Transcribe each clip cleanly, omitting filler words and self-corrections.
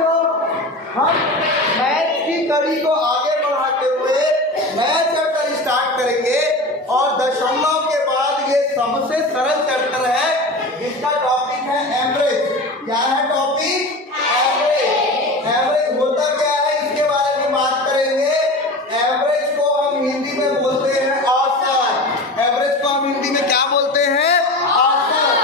बच्चों हम मैथ की कड़ी को आगे बढ़ाते हुए नया चैप्टर स्टार्ट करेंगे और दशमलव के बाद ये सबसे सरल चैप्टर है जिसका टॉपिक है एवरेज। क्या है टॉपिक? एवरेज। एवरेज होता क्या है इसके बारे में बात करेंगे। एवरेज को हम हिंदी में बोलते हैं औसत। एवरेज को हम हिंदी में क्या बोलते हैं? औसत।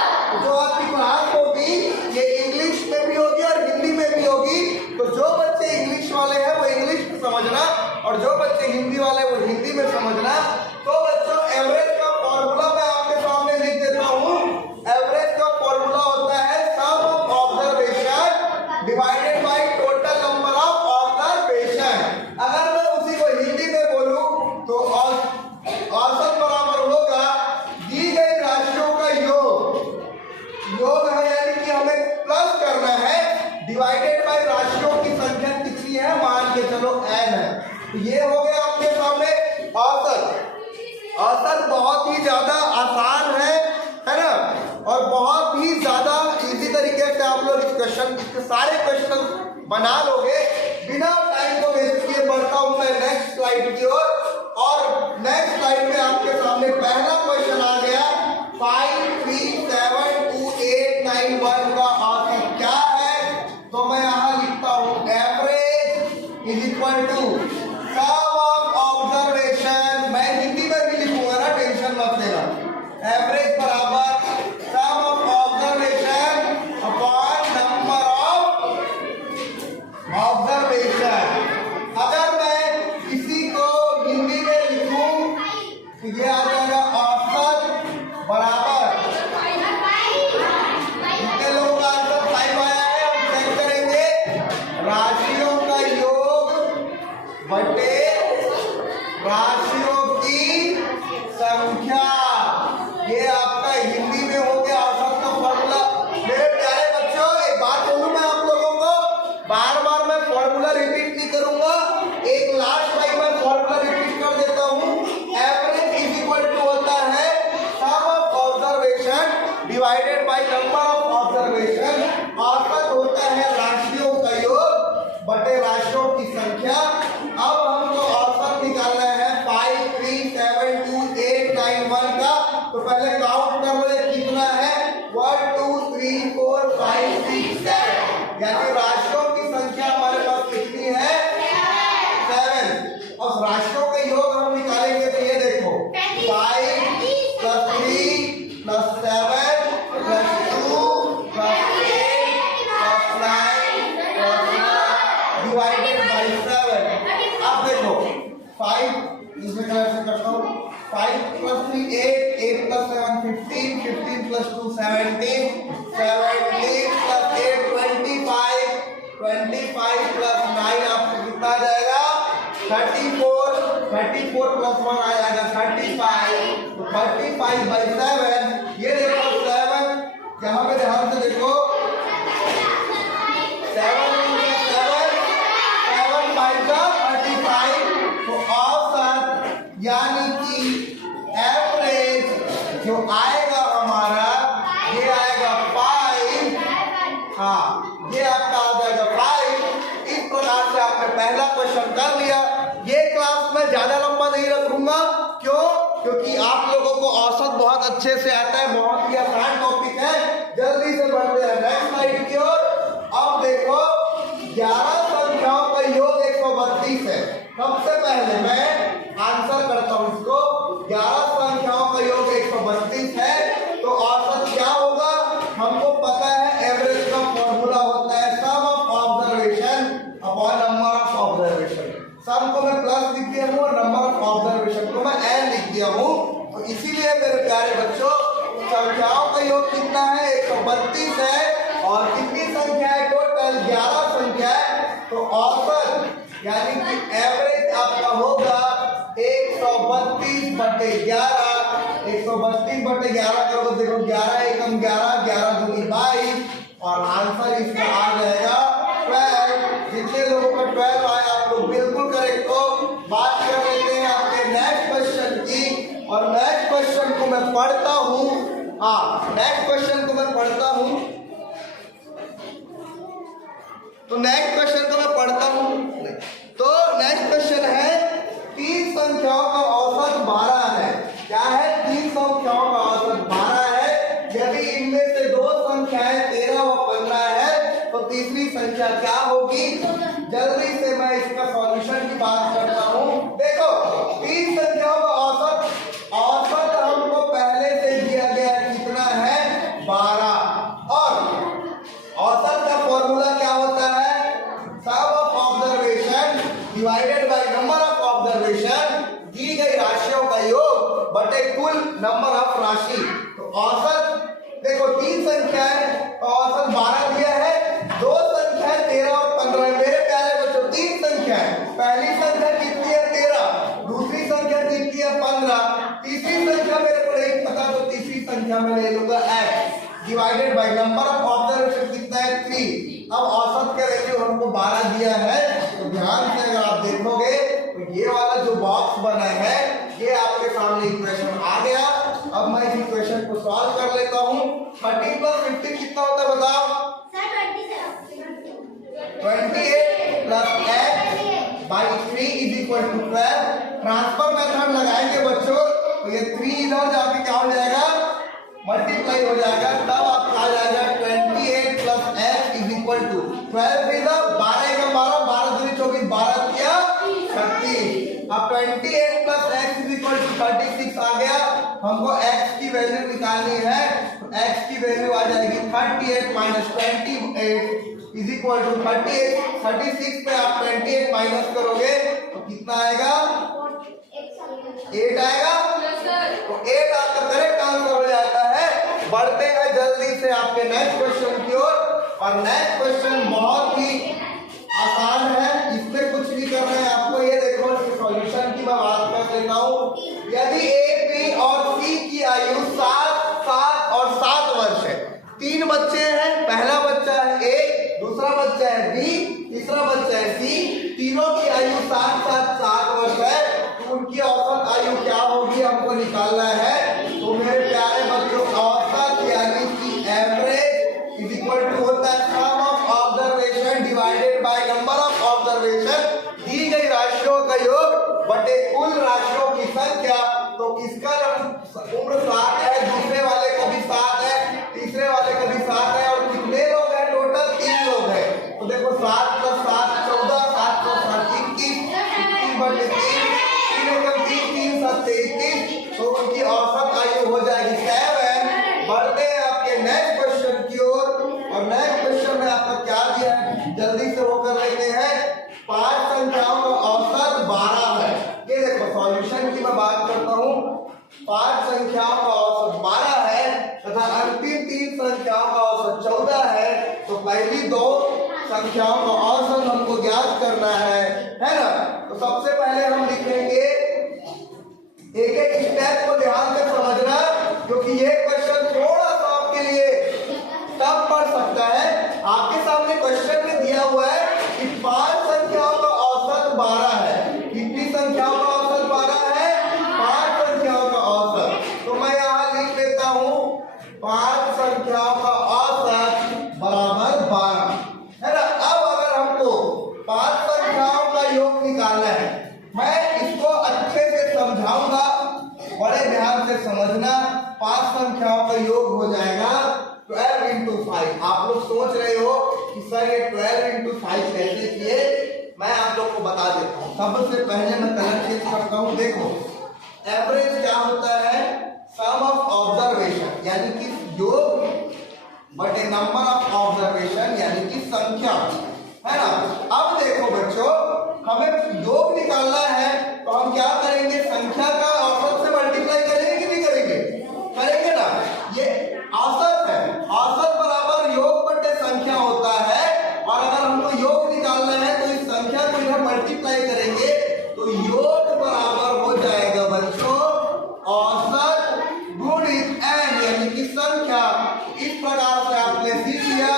जो आपकी क्लास होगी ये इंग्लिश में भी होगी और हिंदी में भी होगी, तो जो बच्चे इंग्लिश वाले हैं वो इंग्लिश में समझना और जो बच्चे हिंदी वाले हैं वो हिंदी में समझना। तो बच्चों एवरेज का फॉर्मूला मैं आपके सामने लिख देता हूँ। एवरेज का फॉर्मूला होता है sum of observation divided by total number of observation. अगर मैं उसी को हिंदी में बोलूं तो औसत बराबर होगा दी गई राशियों का योग है, यानी कि हमें प्लस करना है डिवाइडेड बाय राशियों की संख्या कितनी है, मान के चलो n है। तो ये हो गया आपके सामने औसत। औसत बहुत ही ज्यादा आसान है ना, और बहुत ही ज्यादा इजी तरीके से आप लोग इस क्वेश्चन इसके सारे क्वेश्चन बना लोगे। बिना टाइम को वेस्ट किए बढ़ता हूं मैं नेक्स्ट स्लाइड की ओर। और नेक्स्ट स्लाइड में आपके सामने पहला क्वेश्चन आ गया 5, 3, 7, 2, 8, 9, 1 का औसत क्या है। तो मैं यहाँ लिखता हूँ average is equal to sum of observation. मैं हिंदी में भी लिखूंगा ना, टेंशन मत लेना। एवरेज बराबर sum of observation upon number of observation. अगर मैं इसी को हिंदी में लिखूं तो ये आ जाएगा औसत बराबर, कितने लोगों का आंसर 5 आया है, हम चेक करेंगे, राशियों का योग बटे राशियों की संख्या। ये आपका हिंदी में हो गया औसत का फॉर्मूला। मेरे प्यारे बच्चों एक बात बोलूं मैं आप लोगों को, बार बार मैं फॉर्मूला रिपीट नहीं करूंगा, एक लास्ट टाइम मैं फॉर्मूला रिपीट कर देता हूं। एवरेज इज इक्वल टू होता है sum of observation divided by number of observation. औसत होता है राशियों का योग बटे राशियों की संख्या। अब हमको औसत निकालना है 5, 3, 7, 2, 8, 9, 1 का। तो पहले काउंट कर लो ये कितना है, 1, 2, 3, 4, 5, 6, 7, यानी राशियों की संख्या हमारे पास कितनी है, 7। और राशियों का योग हम निकालेंगे तो ये देखो 5 + 3 + 7 + 2 + 8 + 9 + डिवाइडेड बाय 7। अब देखो 5 इसमें कैसे करता हूँ, 5 + 3 8, 8 + 7 15, 15 + 2 17, 17 + 8 25, 25 + 9 आपको कितना आ जाएगा 34, 34 + 1 आ जाएगा 35। तो 35/7, ये देखो 7 यहाँ पे ध्यान से देखो 7 × 7 7 5 का 35। तो औसत यानी कि एवरेज जो आएगा हमारा ये आएगा 5। हाँ ये आपका आ जाएगा 5। इस प्रकार से आपने पहला क्वेश्चन कर लिया। ये क्लास में ज्यादा लंबा नहीं रखूंगा, क्यों? क्योंकि आप लोगों को औसत बहुत अच्छे से आता है, बहुत ही आसान टॉपिक है। जल्दी से बढ़ते हैं नेक्स्ट स्लाइड की ओर। अब देखो 11 संख्याओं का योग 132 है। सबसे पहले मैं आंसर करता हूं इसको। 11 संख्याओं का योग 132 है, तो औसत क्या होगा हमको पता है। एवरेज का फॉर्मूला होता है sum of observation upon number of observation. Sum को मैं प्लस लिख दिया हूँ और नंबर ऑफ ऑब्जर्वेशन को मैं n लिख दिया हूँ। तो इसीलिए मेरे प्यारे बच्चों संख्याओं का योग कितना है 132 है, और कितनी संख्या है टोटल 11 संख्या है। तो औसत यानी कि एवरेज आपका होगा 132/11। 132/11 करो, देखो 11 एकम 11, 11 दूनी 22, और आंसर इसका आ जाएगा 12। जितने लोगों का 12 आया आप लोग बिल्कुल करेक्ट हो। बात कर लेते हैं आपके नेक्स्ट क्वेश्चन की, और नेक्स्ट क्वेश्चन को मैं पढ़ता हूँ। हाँ नेक्स्ट क्वेश्चन को मैं पढ़ता हूँ। तो तो नेक्स्ट क्वेश्चन को मैं पढ़ता हूँ। तो नेक्स्ट क्वेश्चन है, 3 संख्याओं का औसत 12 है। क्या है? 3 संख्याओं का औसत 12 है। यदि इनमें से 2 संख्याएं 13 व 15 है तो तीसरी संख्या क्या होगी? जल्दी से मैं इसका सॉल्यूशन की बात करता हूँ। देखो, 3 संख्याओं का औसत हमको पहले से दिया गया कितना है? 12। और औसत का फॉर्मूला क्या होता है? Sum of observation divided by number of observation, दी गई राशियों का योग बटे कुल नंबर ऑफ राशि। तो औसत देखो, 3 संख्याएं तो औसत 12 दिया है, 2 संख्याएं 13 और 15। मेरे प्यारे बच्चों, 3 संख्याएं, पहली संख्या कितनी है? 13, दूसरी संख्या कितनी है? 15, तीसरी संख्या मेरे को नहीं पता तो तीसरी संख्या में ले लूंगा x divided by number of observation कितना है? 3। अब औसत का वैल्यू हमको 12 दिया है, तो ध्यान से अगर आप देखोगे तो ये वाला जो बॉक्स बना है ये आपके सामने इक्वेशन आ गया। अब मैं इस इक्वेशन को सॉल्व कर लेता हूँ। 13 + 15 कितना होता है बताओ? 28 + x by 3 = 12। ट्रांसफर मेथड लगाएंगे बच्चों, तो ये 3 इधर जाके क्या हो जाएगा? मल्टीप्लाई हो जाएगा, तब आपका आ जाएगा 28 + x = 12 इधर 12 का 12, 12 दूनी 24, 12 किया 36। अब 28 + x = 36 आ गया। हमको x की वैल्यू निकालनी है, तो x की वैल्यू आ जाएगी 38 - 28 = 38। 36 पे आप 28 माइनस करोगे तो कितना आएगा? 8 आएगा। तो 8 आपका करेक्ट आंसर हो जाता है। बढ़ते हैं जल्दी से आपके नेक्स्ट क्वेश्चन की ओर। और नेक्स्ट क्वेश्चन बहुत ही आसान है, इसमें कुछ भी करना है आपको। ये देखो, इसके सॉल्यूशन की मैं बात कर लेता हूँ। यदि A, B और C की आयु 7, 7 और 7 वर्ष है, 3 बच्चे हैं, पहला बच्चा है A, दूसरा बच्चा है B, तीसरा बच्चा है C, तीनों की आयु 7, 7, 7 वर्ष है, तो उनकी औसत आयु क्या होगी हमको निकालना है। तो मेरे प्यारे बच्चों, औसत यानी कि एवरेज होता है sum of observation divided by number of observation, दी गई राशियों का योग बटे कुल राशियों की संख्या। तो इसका उम्र 7 है, दूसरे वाले का भी 7 है, तीसरे वाले का भी 7 है, और कितने लोग हैं टोटल? 3 लोग हैं। तो देखो, 7 + 7 14, 7 + 7 21, 21 बटे 3, 3 7 21। तो उनकी औसत आयु हो जाएगी 7। बढ़ते हैं आपके नेक्स्ट क्वेश्चन की ओर। और नेक्स्ट क्वेश्चन में आपका क्या दिया है, जल्दी से वो कर लेते हैं। 5 संख्याओं का औसत 12 है। ये देखो, सॉल्यूशन की मैं बात करता हूँ। 5 संख्याओं का औसत 12 है तथा अंतिम 3 संख्याओं का औसत 14 है। तो पहली 2 संख्याओं का औसत हमको ज्ञात करना है ना। तो सबसे पहले हम लिखेंगे, एक-एक स्टेप को ध्यान से समझना, क्योंकि ये क्वेश्चन थोड़ा सा आपके लिए टफ पड़ सकता है। आपके सामने क्वेश्चन में दिया हुआ है कि 5 संख्याओं का औसत 12 है। कितनी संख्याओं का औसत 12 है? 5 संख्याओं का औसत। तो मैं यहाँ लिख लेता हूँ 5 संख्याओं का औसत बराबर 12, है ना। अब अगर हमको 5 संख्याओं का योग निकालना है, मैं इसको अच्छे से समझाऊंगा, बड़े ध्यान से समझना। 5 संख्याओं का योग हो जाएगा 12 × 5। आप लोग सोच रहे हो कि सर ये 12 × 5 कैसे किए, मैं आप लोग को बता देता हूँ। सबसे पहले मैं कलर चेंज करता हूँ। देखो, एवरेज क्या होता है? सम ऑफ ऑब्जर्वेशन यानी कि योग बटे नंबर ऑफ ऑब्जर्वेशन यानी कि संख्या, है ना। अब देखो बच्चों, हमें योग निकालना है तो हम क्या करेंगे? संख्या का औसत से मल्टीप्लाई करेंगे कि नहीं करेंगे? करेंगे ना। ये औसत है, औसत बराबर योग बटे संख्या होता है। और अगर हमको योग निकालना है तो इस संख्या को इधर मल्टीप्लाई करेंगे, तो योग बराबर हो जाएगा बच्चों औसत गुणित n यानी कि संख्या। इस प्रकार से आपने सीख लिया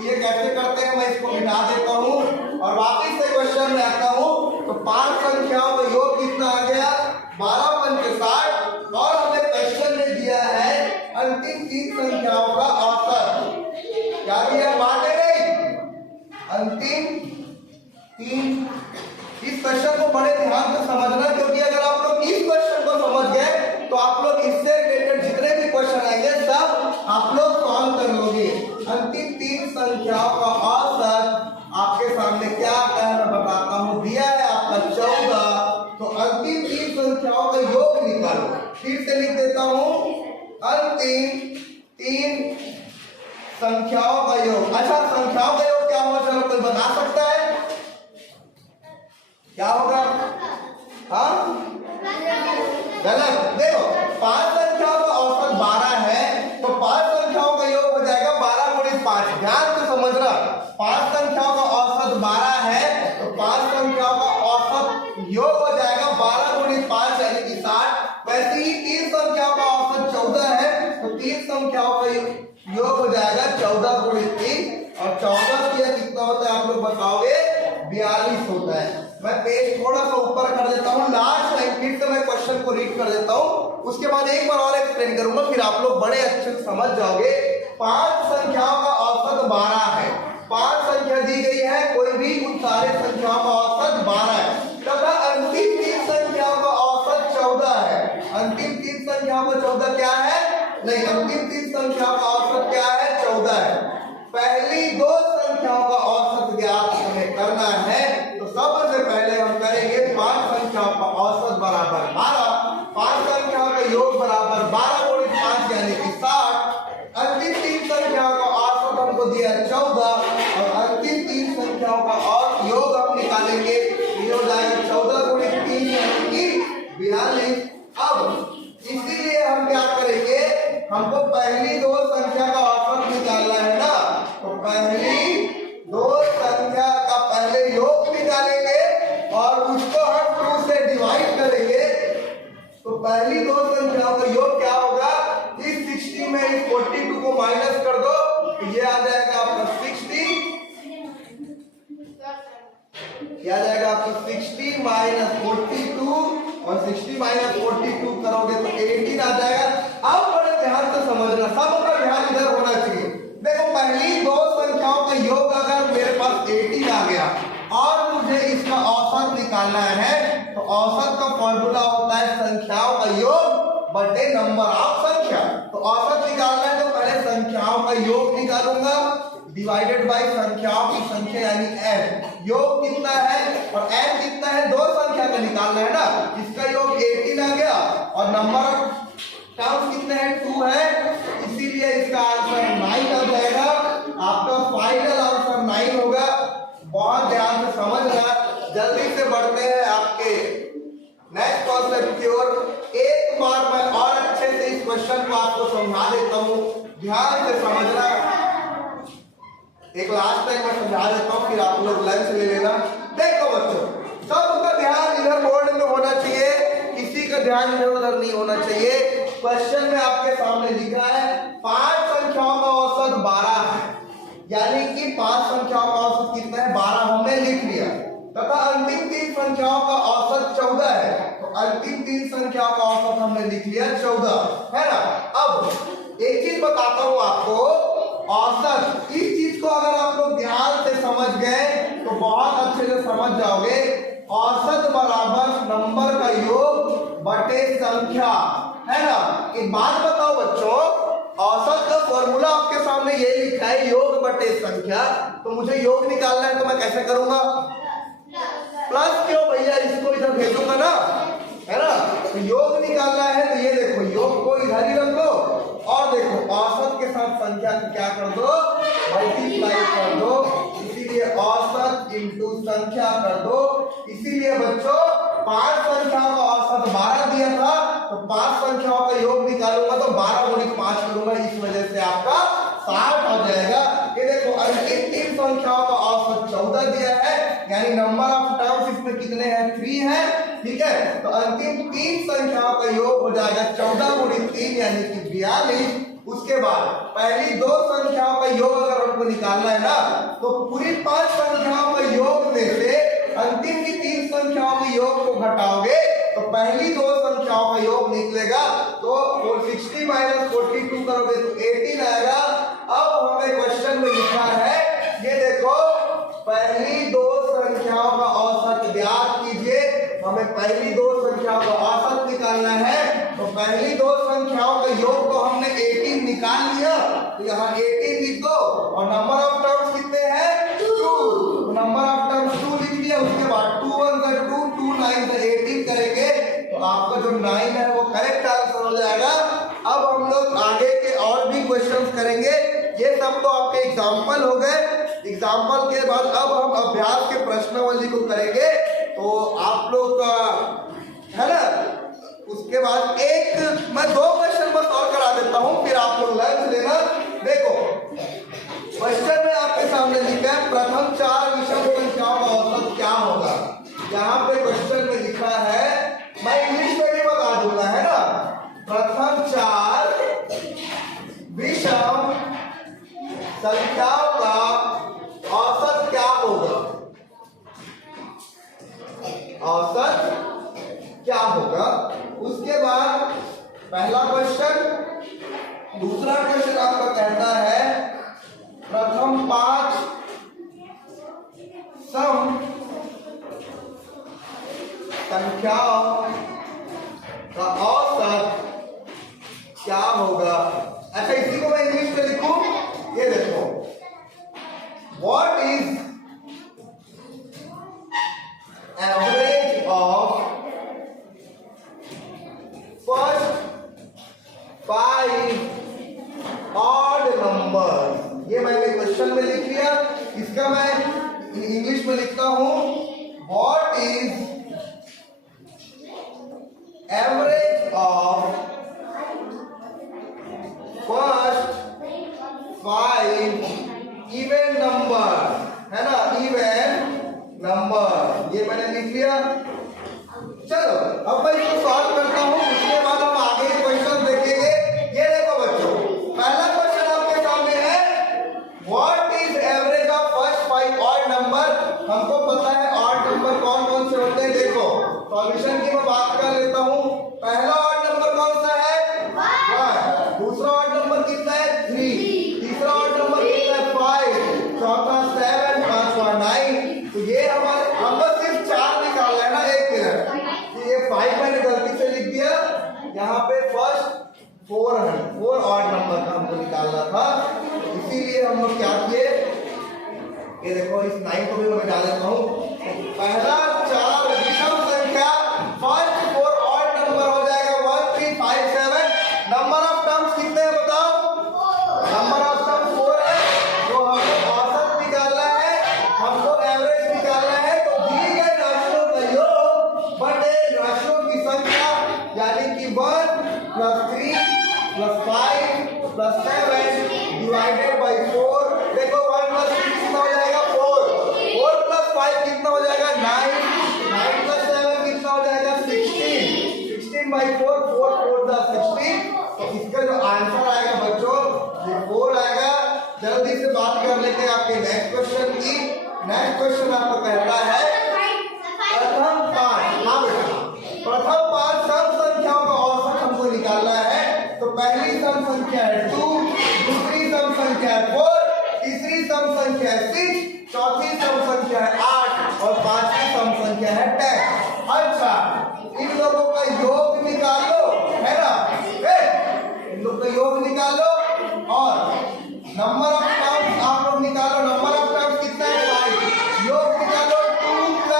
ये कैसे करते हैं। मैं इसको मिटा देता हूँ और वापस से क्वेश्चन में आता हूँ। तो 5 संख्याओं का योग कितना आ गया? 12 × 5 = 60। और हमें क्वेश्चन में दिया है अंतिम 3 संख्याओं का औसत। क्या दिया? बांटे नहीं, अंतिम 3। इस क्वेश्चन को बड़े ध्यान से समझना, क्योंकि अगर आप लोग इस क्वेश्चन को समझ गए तो आप लोग इससे रिलेटेड जितने भी क्वेश्चन आएंगे सब आप लोग सॉल्व कर लोगे। अंतिम 3 संख्याओं का औसत आपके सामने क्या आता है मैं बताता हूँ। दिया है आपका 14, तो अंतिम 3 संख्याओं का योग निकालो। फिर से लिख देता हूँ, अंतिम 3 संख्याओं का योग। अच्छा, संख्याओं का योग क्या होगा, चलो कोई बता सकता है क्या होगा? हाँ, गलत। देखो 5 संख्याओं का औसत 12 है, तो 5 संख्याओं का योग हो जाएगा 12 गुणित 5। ध्यान से समझना, 5 संख्याओं का औसत 12 है, तो 5 संख्याओं का औसत योग हो जाएगा 12 गुणित 5 यानी कि 60। वैसे ही 3 संख्याओं का औसत 14 है, तो 3 संख्याओं का योग हो जाएगा 14 गुणित 3, और 14 किया कितना होता है आप लोग बताओगे? 42 होता है। मैं पेज थोड़ा सा ऊपर कर देता हूँ, लास्ट टाइम फिर से मैं क्वेश्चन को रीड कर देता हूँ, उसके बाद एक बार और एक्सप्लेन करूंगा, फिर आप लोग बड़े अच्छे से समझ जाओगे। 5 संख्याओं का औसत 12 है, 5 संख्या दी गई है, कोई भी उन सारे संख्याओं का औसत 12 है, तथा अंतिम 3 संख्याओं का औसत 14 है। अंतिम 3 संख्याओं का 14 क्या है? नहीं, अंतिम 3 संख्याओं का औसत क्या है? 14 है। पहली 2 संख्याओं का औसत ज्ञात हमें करना है, तो सबसे पहले हम करेंगे 5 संख्याओं का औसत बराबर 12, 5 संख्याओं का योग बराबर 12 गुणित 5 यानी कि 60। अंतिम 3 संख्याओं का औसत हमको दिया 14, और अंतिम 3 संख्याओं का और योग हम निकालेंगे, ये हो जाएगा 14 गुणित 3 यानी कि 42। अब इसीलिए हम क्या करेंगे, हमको पहली 2 संख्या का औसत निकालना है ना, तो पहली 2 संख्या का पहले योग निकालेंगे और उसको हम 2 से डिवाइड करेंगे। तो पहली 2 संख्याओं का योग क्या होगा? इस 60 में इस 42 को माइनस कर दो, तो ये आ जाएगा आपका 60, क्या आ जाएगा आपका 60 माइनस 42, और 60 माइनस 42 करोगे तो 18 आ जाएगा। अब बड़े ध्यान से समझना, सबका ध्यान इधर होना चाहिए। देखो पहली 2 संख्याओं का योग अगर मेरे पास 18 आ गया और मुझे इसका औसत निकालना है, तो औसत का फॉर्मूला होता है संख्याओं का योग बटे नंबर ऑफ संख्या। तो औसत निकालना है तो पहले संख्याओं का योग निकालूंगा डिवाइडेड बाय संख्याओं की संख्या यानी n। योग कितना है और n कितना है? 2 संख्या का निकालना है ना, इसका योग 18 आ गया और नंबर ऑफ टर्म्स कितने हैं? 2 है, इसीलिए इसका आंसर 9 आ जाएगा। आपका फाइनल आंसर 9 होगा। बहुत ध्यान से समझना। जल्दी से बढ़ते हैं आपके नेक्स्ट कॉन्सेप्ट की ओर। एक बार मैं और अच्छे से इस क्वेश्चन को आपको समझा देता हूँ, ध्यान से समझना। एक लास्ट टाइम मैं समझा देता हूँ, फिर आप लोग लंच ले लेना। देखो बच्चों, सबका ध्यान इधर बोर्ड में होना चाहिए, किसी का ध्यान इधर उधर नहीं होना चाहिए। क्वेश्चन में आपके सामने लिखा है 5 संख्याओं का औसत 12 है, यानी कि 5 संख्याओं का औसत कितना है? 12 हमने लिख लिया, तथा अंतिम 3 संख्याओं का औसत 14 है, तो अंतिम 3 संख्याओं का औसत हमने लिख लिया 14, है ना। अब एक चीज बताता हूं आपको, औसत, इस चीज को अगर आप लोग ध्यान से समझ गए तो बहुत अच्छे से समझ जाओगे। औसत बराबर नंबर का योग बटे संख्या, है ना। एक बात बताओ बच्चों, औसत का फॉर्मूला आपके सामने ये लिखा है योग बटे संख्या, तो मुझे योग निकालना है तो मैं कैसे करूंगा? प्लस क्यों भैया, इसको इधर भेजूंगा ना, है ना। तो योग निकालना है तो ये देखो, योग को इधर ही रख दो और देखो औसत के साथ संख्या को क्या कर दो? मल्टीप्लाई कर दो। इसीलिए औसत इंटू संख्या कर दो। इसीलिए बच्चों 5 संख्याओं का औसत 12 दिया था, तो 5 संख्याओं का योग निकालूंगा तो 12 गुणित 5 करूंगा, इस वजह से आपका 60 आ जाएगा। ये देखो अंतिम 3 संख्याओं का औसत 14 दिया है, यानी नंबर ऑफ टर्म्स इसमें कितने हैं? 3 है, ठीक है। तो अंतिम 3 संख्याओं का योग हो जाएगा 14 गुणित 3 यानी कि 42। उसके बाद पहली 2 संख्याओं का योग अगर हमको निकालना है ना, तो पूरी 5 संख्याओं का योग में से अंतिम की 3 संख्याओं के योग को घटाओगे तो पहली 2 संख्याओं का योग निकलेगा। तो 60 माइनस 42 करोगे तो 18 आएगा। अब हमें क्वेश्चन में लिखा है, ये देखो पहली हमें पहली दो संख्याओं का औसत निकालना है। तो पहली दो संख्याओं का योग तो हमने 18 निकाल लिया, तो यहाँ 18 लिख दो और नंबर ऑफ टर्म्स कितने हैं 2, नंबर ऑफ टर्म्स 2 लिख दिया। उसके बाद 2 1 2 2 9 18 करेंगे तो आपका जो 9 है वो करेक्ट आंसर हो जाएगा। अब हम लोग आगे के और भी क्वेश्चंस करेंगे। ये सब तो आपके एग्जाम्पल हो गए। एग्जाम्पल के बाद अब हम अभ्यास के प्रश्नावली को करेंगे। तो आप लोग है ना, उसके बाद एक मैं 2 क्वेश्चन बस और करा देता हूं, फिर आप लोग लंच लेना। देखो क्वेश्चन में आपके सामने लिखा है प्रथम 4 विषम संख्याओं का औसत क्या होगा। यहाँ पे क्वेश्चन में लिखा है, मैं इंग्लिश में भी बता दूंगा, है ना। प्रथम 4 विषम संख्याओं का औसत क्या होगा, औसत क्या होगा। उसके बाद पहला क्वेश्चन, दूसरा क्वेश्चन आपका कहता है प्रथम 5 सम संख्याओं का औसत क्या होगा। अच्छा, इसी को मैं इंग्लिश में लिखूं, ये देखो, what is average of first 5 odd number. ये मैंने क्वेश्चन में लिख लिया, इसका मैं इंग्लिश में लिखता हूं, what is average of first 5 even number, है ना, इवन नंबर। ये मैंने लिख लिया। चलो अब मैं इसको सॉल्व करता हूं, उसके बाद हम आगे क्वेश्चन देखेंगे। ये देखो बच्चों, पहला क्वेश्चन आपके सामने है what is average of first 5 odd number. हमको पता है ऑड नंबर कौन कौन से होते हैं। देखो सॉल्यूशन की मैं बात कर लेता हूं। पहला ऑड नंबर कौन सा है 1, दूसरा ऑड नंबर कितना है 3, तीसरा ऑड नंबर कितना है 5, चौथा 7, पांचवा 9। तो ये हमारे हम बस सिर्फ 4 निकालना है ना। एक मिनट, ये 5 मैंने गलती से लिख दिया, यहाँ पे फर्स्ट 4 ऑड नंबर का हमको निकालना था, इसीलिए हम लोग क्या किए, ये देखो इस 9 को भी मैं डाल देता हूँ। पहला 4 विषम संख्या फर्स्ट 4 ऑड नंबर हो जाएगा 1 3 5 7। नंबर ऑफ टर्म्स कितने हैं बताओ, नंबर ऑफ टर्म्स 4 है। तो हमको औसत निकालना है, हमको एवरेज निकालना है। तो दिए गए राशियों का योग बटे राशियों की संख्या, यानी कि 1 + 3 + 5 + 7 डिवाइडेड बाय 4। देखो 1 + 3 कितना हो जाएगा 4, 4 + 5 कितना हो जाएगा 9, 9 + 7 कितना हो जाएगा 16, 16/4, 4 4 16। तो इसका जो आंसर आएगा बच्चों ये 4 आएगा। जल्दी से बात कर लेते हैं आपके नेक्स्ट क्वेश्चन की। नेक्स्ट क्वेश्चन आपको कहता है प्रथम 5, हाँ बेटा, प्रथम 5 सम संख्याओं का औसत हमको निकालना है। तो पहली सम संख्या है 2, दूसरी सम संख्या है 4, तीसरी सम संख्या है 6, चौथी सम संख्या है 8 और पांचवी सम संख्या है 10। अच्छा, इन लोगों का योग निकालो, है ना, इन लोग का योग निकालो और नंबर ऑफ टर्म्स आप लोग निकालो। नंबर ऑफ टर्म्स कितना है 5, योग निकालो 2 +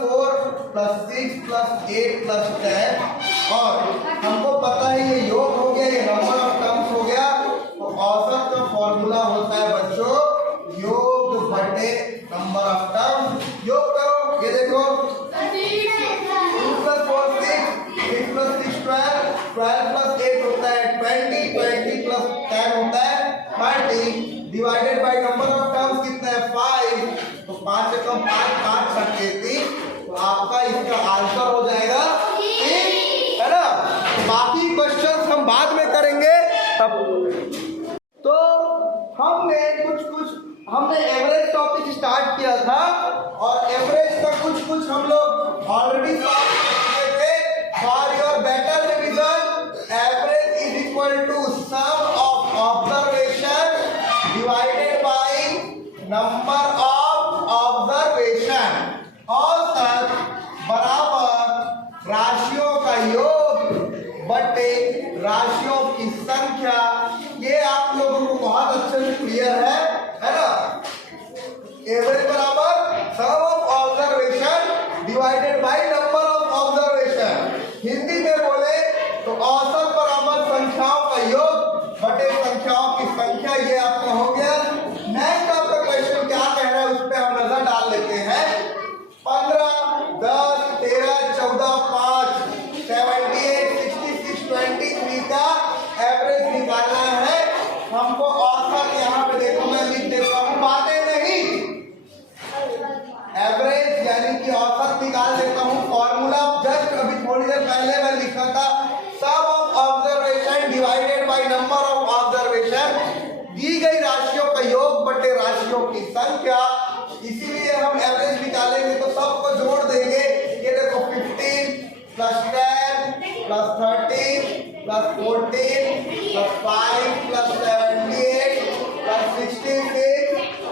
4 + 6 + 8 + 10। और हमको पता है ये योग हो गया, ये नंबर ऑफ टर्म्स हो गया। तो औसत का फॉर्मूला होता है बच्चों योग बटे नंबर ऑफ टर्म्स। योग करो, ये देखो 2 + 4 6, 6 + 6 12, 12 + 8 होता है 20, 20 + 10 होता है 30, divided by number of terms कितना है 5। तो 5 से कम 5 5 सकते थे, तो आपका इसका आंसर हो जाएगा 3, है ना। बाकी क्वेश्चंस हम बाद में करेंगे तब। तो हमने एवरेज टॉपिक स्टार्ट किया था और एवरेज का कुछ हम लोग ऑलरेडी सॉल्व कर चुके थे। For your better revision, average is equal to sum of observation divided by number of observation. Average बराबर sum of observation divided by number of observation. Hindi में बोले तो औसत बराबर संख्याओं का योग बटे संख्याओं की संख्या। ये आपका हो गया। नेक्स्ट आपका क्वेश्चन क्या कह रहा है उस पर हम नजर डाल लेते हैं। 15, 10, 13, 14, 5, 78, 66, 23 का एवरेज निकालना है हमको। औसत यहाँ पे देखो मैं लिख देता हूँ, बातें नहीं, एवरेज यानी कि औसत निकाल देता हूँ। फॉर्मूला जस्ट अभी थोड़ी देर पहले मैं लिखा था, sum of observation divided by number of observation. दी गई राशियों का योग बटे राशियों की संख्या। इसीलिए हम एवरेज निकालेंगे तो सबको जोड़ देंगे। ये देखो 15 plus 10 plus 13 plus 14 plus 5 plus 78 plus 66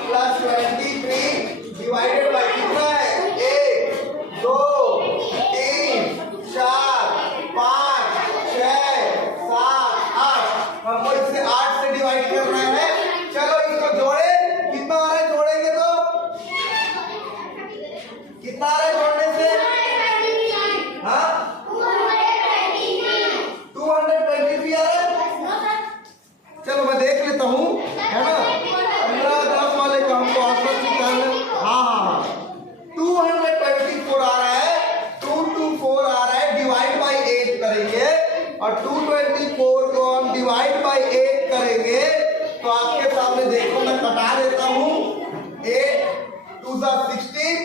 plus 23 divided by कितना है 1 2 3 4 5 6 7 8। हमको इसे 8 से डिवाइड करना है। चलो इसको जोड़े, कितना आ रहा है जोड़ेंगे तो कितना आ रहा है जोड़ने से? हाँ 223 आ रहा है। चलो मैं देख लेता हूँ, है ना। 15, 10 वाले का हमको औसत निकालना। हाँ 224 आ रहा है, 224 आ रहा है। डिवाइड बाई 8 करेंगे और 224 को हम डिवाइड बाई 8 करेंगे तो आपके सामने देखो मैं कटा देता हूँ। 8 2 16,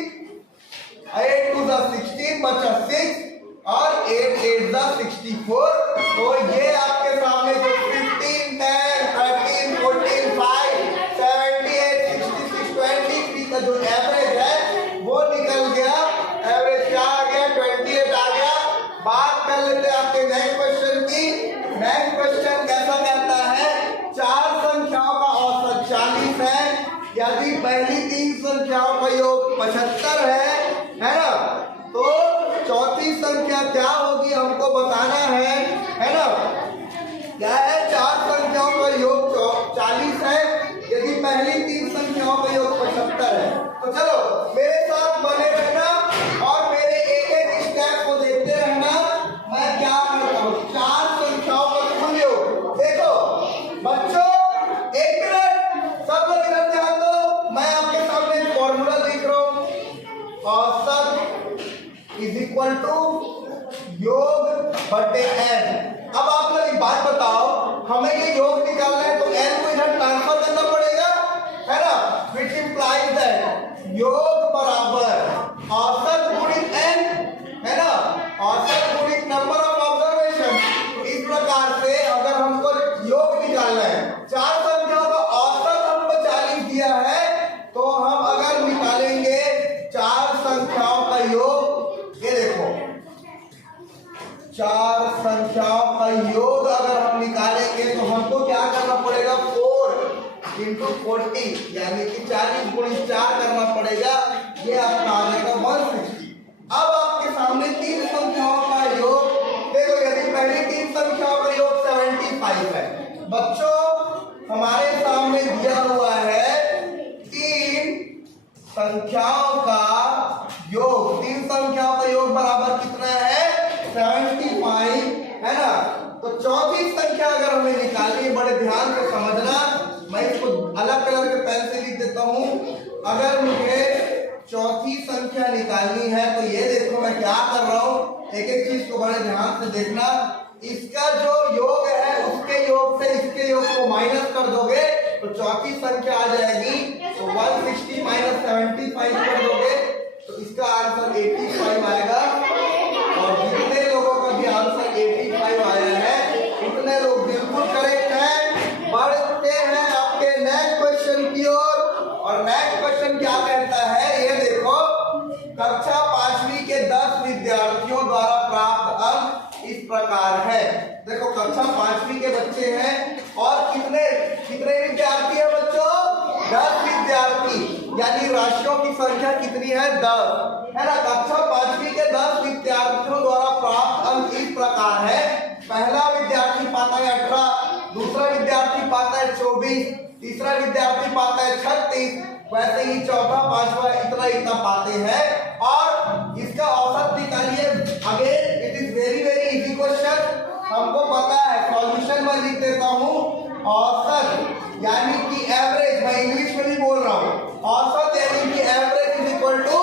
8 2 16 बचा 6 और 8 8 64। तो ये आपके सामने जो 15 10 13 14 5 78 66 23 का जो एवरेज है वो निकल गया। एवरेज क्या आ गया? 28 आ गया। बात कर लेते हैं आपके नेक्स्ट क्वेश्चन की। नेक्स्ट क्वेश्चन कैसा कहता है? चार संख्याओं का औसत 40 है। यदि पहली तीन संख्याओं का योग 75 है ना, तो चौथी संख्या क्या होगी हमको बताना है ना। क्या है? चार संख्याओं का योग 40 है, यदि पहली तीन संख्याओं का योग 75 है। तो चलो मेरे साथ बने रहना और मेरे एक एक स्टेप को देखते रहना। मैं क्या करता हूँ, चार संख्याओं का कुल योग। देखो बच्चों एक मिनट सब लोग इधर ध्यान दो। मैं आपके सामने फॉर्मूला लिख रहा हूँ। औसत इज इक्वल टू योग बटे n। अब आप लोग एक बात बताओ, हमें ये योग निकालना है तो n को इधर ट्रांसफर करना पड़ेगा, है ना। विच इंप्लाइज दैट योग बराबर औसत गुणित n, है ना, औसत गुणित नंबर ऑफ ऑब्जर्वेशन। तो इस प्रकार से अगर हमको योग निकालना है, चार संख्याओं का औसत हमको 40 दिया है, तो हम अगर निकालेंगे चार संख्याओं का योग, ये देखो चार संख्याओं का योग अगर हम निकालेंगे तो हमको क्या करना पड़ेगा? 4 इंटू 40 यानी कि 40 गुणित 4 करना पड़ेगा। ये आपका आ जाएगा 160। अब आपके सामने तीन संख्याओं का योग देखो। यदि पहली तीन संख्याओं का योग 75 है। बच्चों हमारे सामने दिया हुआ है तीन संख्याओं का योग। तीन संख्याओं का योग बराबर कितना है? 75, है ना। तो चौथी संख्या अगर हमें निकालनी है, बड़े ध्यान से समझना, मैं इसको अलग कलर के पेन से लिख देता हूं। अगर मुझे चौथी संख्या निकालनी है तो ये देखो मैं क्या कर रहा हूं, एक एक चीज को बड़े ध्यान से देखना। इसका जो योग है उसके योग से इसके योग को माइनस कर दोगे तो चौथी संख्या आ जाएगी। तो 160 माइनस 75 कर दोगे तो इसका आंसर 85 आएगा। और जितने लोगों का भी आंसर 85 आया है उतने लोग बिल्कुल करेक्ट हैं। बढ़ते हैं आपके नेक्स्ट क्वेश्चन की ओर। और नेक्स्ट क्वेश्चन क्या कहता है, ये देखो। कक्षा 5वीं के 10 विद्यार्थियों द्वारा प्राप्त अंक इस प्रकार है। देखो कक्षा 5वीं के बच्चे हैं और कितने विद्यार्थी है बच्चों? 10 विद्यार्थी, यानी राशियों की संख्या कितनी है? 10, है ना। कक्षा 5वीं के 10 विद्यार्थियों द्वारा प्राप्त अंक इस प्रकार है। पहला विद्यार्थी पाता है 18, दूसरा विद्यार्थी पाता है 24, तीसरा विद्यार्थी पाता है 36, वैसे ही चौथा पांचवा इतना पाते हैं। और इसका औसत निकालिए। Again it is very very easy question, हमको पता है। सॉल्यूशन में लिख देता हूँ औसत यानी कि एवरेज, मैं इंग्लिश में भी बोल रहा हूँ। औसत यानी कि average is equal to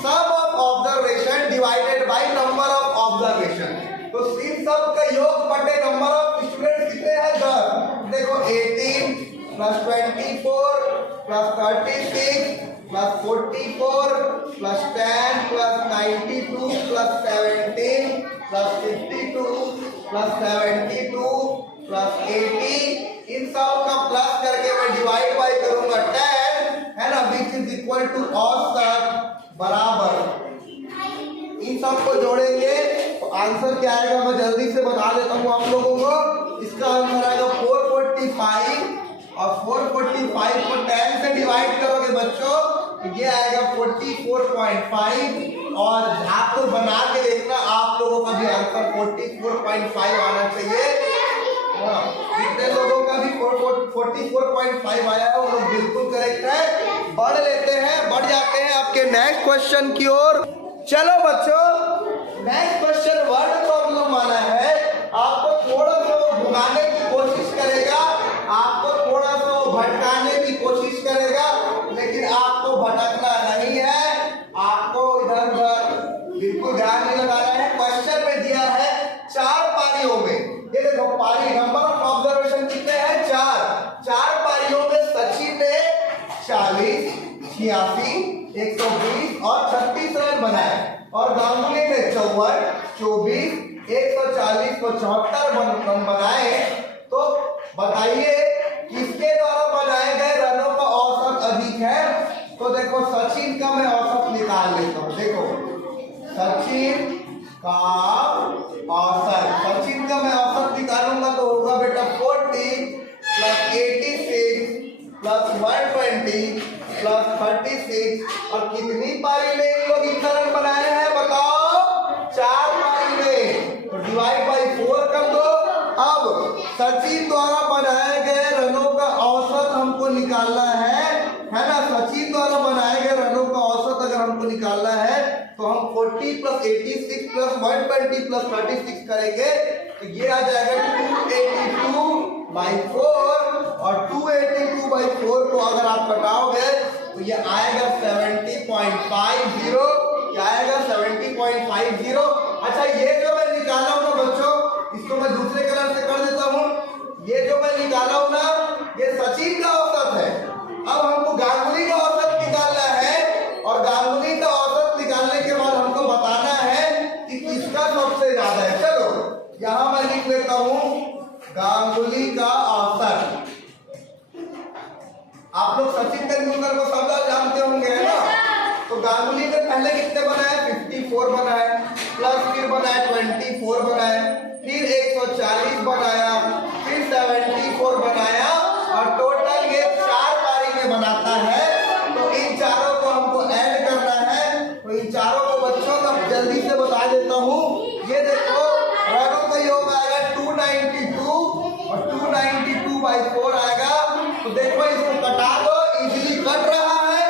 sum of observation divided by number of observation. तो इन सब का योग बटे नंबर ऑफ स्टूडेंट्स कितने हैं 10। देखो 18 plus 24 plus 36 plus 44 plus 10 plus 92 plus 17 plus 52 plus 72 plus 80, इन सब का प्लस करके मैं डिवाइड बाय करूंगा 10, है ना, विच इज इक्वल टू औसत बराबर। इन सब को जोड़ेंगे तो आंसर क्या आएगा, मैं जल्दी से बता देता हूँ आप लोगों को। इसका आंसर आएगा 445, और 445 को 10 से डिवाइड करोगे बच्चों तो ये आएगा 44.5। और आप लोग बना के देखना, आप लोगों का भी आंसर 44.5 आना चाहिए। जितने लोगों का भी 44.5 आया है वो लोग बिल्कुल करेक्ट है। बढ़ जाते हैं आपके नेक्स्ट क्वेश्चन की ओर। चलो बच्चों, नेक्स्ट क्वेश्चन वर्ड प्रॉब्लम वाला है। आपको थोड़ा सा घुमाने की कोशिश करेगा, आपको थोड़ा सा भटकाने की कोशिश करेगा, लेकिन आपको भटकना नहीं है, आपको इधर उधर बिल्कुल ध्यान नहीं लगाना है। क्वेश्चन में दिया है 4 पारियों में, ये देखो पारी नंबर ऑफ ऑब्जर्वेशन कितने हैं 4 पारियों में सचिन ने 40, 86, 120 और 36 रन बनाए, और गांगुली ने 54, 24, 140 को 74 रन बनाए। तो बताइए किसके द्वारा बनाए गए रनों का औसत अधिक है। तो देखो सचिन का मैं औसत निकाल लेता हूँ। देखो सचिन का औसत निकालूंगा तो होगा बेटा 40 प्लस 86 प्लस 120 प्लस 36, और कितनी पारी में इन लोग इतना रन बनाए हैं बताओ, 4 पारी में। तो डिवाइड बाई 4 कर दो। अब सचिन द्वारा बनाए गए रनों का औसत हमको निकालना है ना। सचिन द्वारा बनाए गए रनों का औसत अगर हमको निकालना है तो हम 40 प्लस 86 प्लस 120 प्लस 36 करेंगे तो ये आ जाएगा 282/4, और 282/4 को अगर आप घटाओगे तो ये आएगा 70.50। क्या आएगा 70.50। अच्छा, ये जो मैं निकाला हूँ ना बच्चों, इसको मैं दूसरे कलर से कर देता हूँ। ये जो मैं निकाला हूँ ना, ये सचिन का औसत है। अब हमको गांगुली का औसत निकालना है, और गांगुली का औसत निकालने के बाद हमको बताना है कि किसका सबसे ज्यादा है। चलो यहाँ मैं लिख लेता हूँ गांगुली का औसत। आप लोग सचिन तेंदुलकर को सब जानते होंगे, है ना। तो गांगुली ने पहले कितने बनाए, 54 बनाए, प्लस फिर बनाए 24 बनाए, फिर 140 बनाया, फिर 74 बनाया, और टोटल ये 4 पारी में बनाता है। तो इन चारों को हमको ऐड करना है। तो इन चारों को बच्चों का जल्दी से बता देता हूँ। ये देखो रनों का योग आएगा 292, और 292/4 आएगा। तो देखो इसको कटा दो, इजीली कट रहा है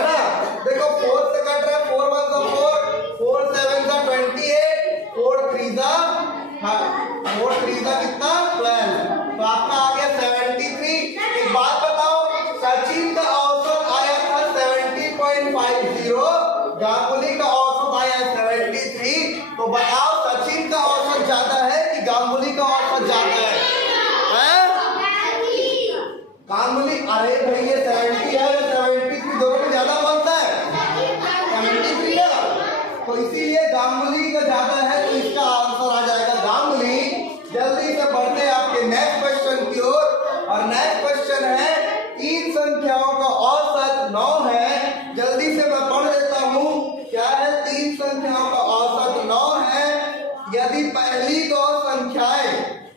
ना। देखो 4 से कट रहा है, 4 1 सा 4, 4 7 सा 28, 4 3 सा कितना 12, तो आपका आ गया 73। एक बात बताओ, सचिन का औसत आया था 70.50, गांगुली का औसत आया 73। तो बताओ सचिन का औसत ज्यादा है कि गांगुली का औसत ज्यादा है? गांगुली, अरे भाई ये 70 है, 73 दोनों में ज्यादा बनता है 73 है। तो इसीलिए गांगुली का ज्यादा है, तो इसका आंसर आ जाएगा गांगुली। जल्दी से बढ़ते हैं आपके नेक्स्ट क्वेश्चन की ओर। और नेक्स्ट क्वेश्चन है 3 संख्याओं का औसत 9 है। जल्दी से मैं पढ़ देता हूँ। क्या है, 3 संख्याओं का औसत 9 है। यदि पहली 2 संख्याएं,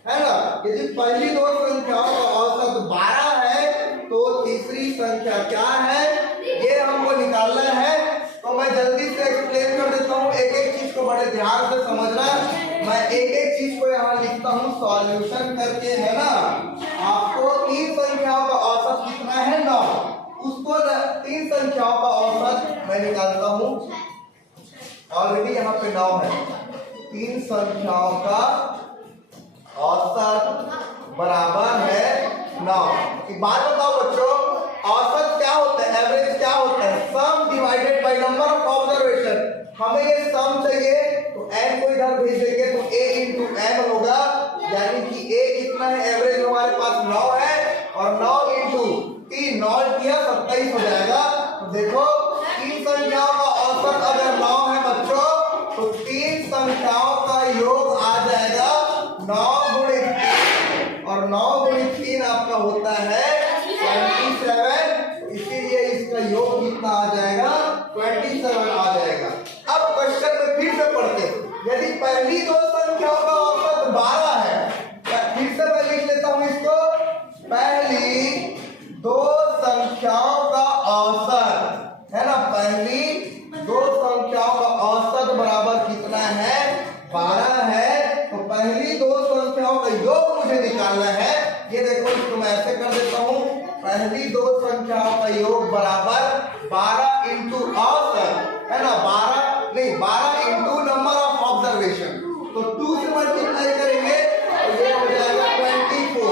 है ना, यदि पहली 2 संख्याओं का औसत 12 है तो तीसरी संख्या क्या है, ये हमको निकालना है। तो मैं जल्दी से एक्सप्लेन कर देता हूँ, एक एक चीज को बड़े ध्यान से समझना। मैं एक एक चीज को यहाँ लिखता हूँ सॉल्यूशन करके, है ना। आपको 3 संख्याओं का औसत कितना है 9, उसको 3 संख्याओं का औसत मैं निकालता हूँ। ऑलरेडी यहाँ पे 9 है। 3 संख्याओं का औसत बराबर है 9। एक बात बताओ बच्चों, औसत क्या होता है, एवरेज क्या होता है, सम divided by number of observation. हमें ये सम चाहिए तो n को इधर भेजेंगे तो a इंटू n होगा, यानी कि a कितना है, एवरेज हमारे पास 9 है और 9 इंटू 3, 9 किया 27 हो जाएगा। तो देखो 3 संख्याओं का औसत अगर 9 है बच्चों, तो 3 संख्याओं का योग आ जाएगा 9 गुणित 3, और 9 गुणित 3 आपका होता है 27। इसीलिए इसका योग कितना आ जाएगा, 27 आ जाएगा। अब क्वेश्चन में फिर से पढ़ते हैं। यदि पहली 2 संख्याओं का औसत 12 है, फिर से मैं लिख लेता हूं इसको, पहली 2 संख्याओं का औसत, है ना, पहली 2 संख्याओं का औसत बराबर कितना है, 12 है। तो पहली 2 संख्याओं का योग मुझे निकालना है। ये देखो, इसको मैं ऐसे कर देता हूं, पहली 2 संख्याओं का योग बराबर 12 इंटू औसत, है ना, 12 इंटू नंबर ऑफ ऑब्जर्वेशन। तो 2 से मल्टीप्लाई करेंगे तो ये हो जाएगा 24।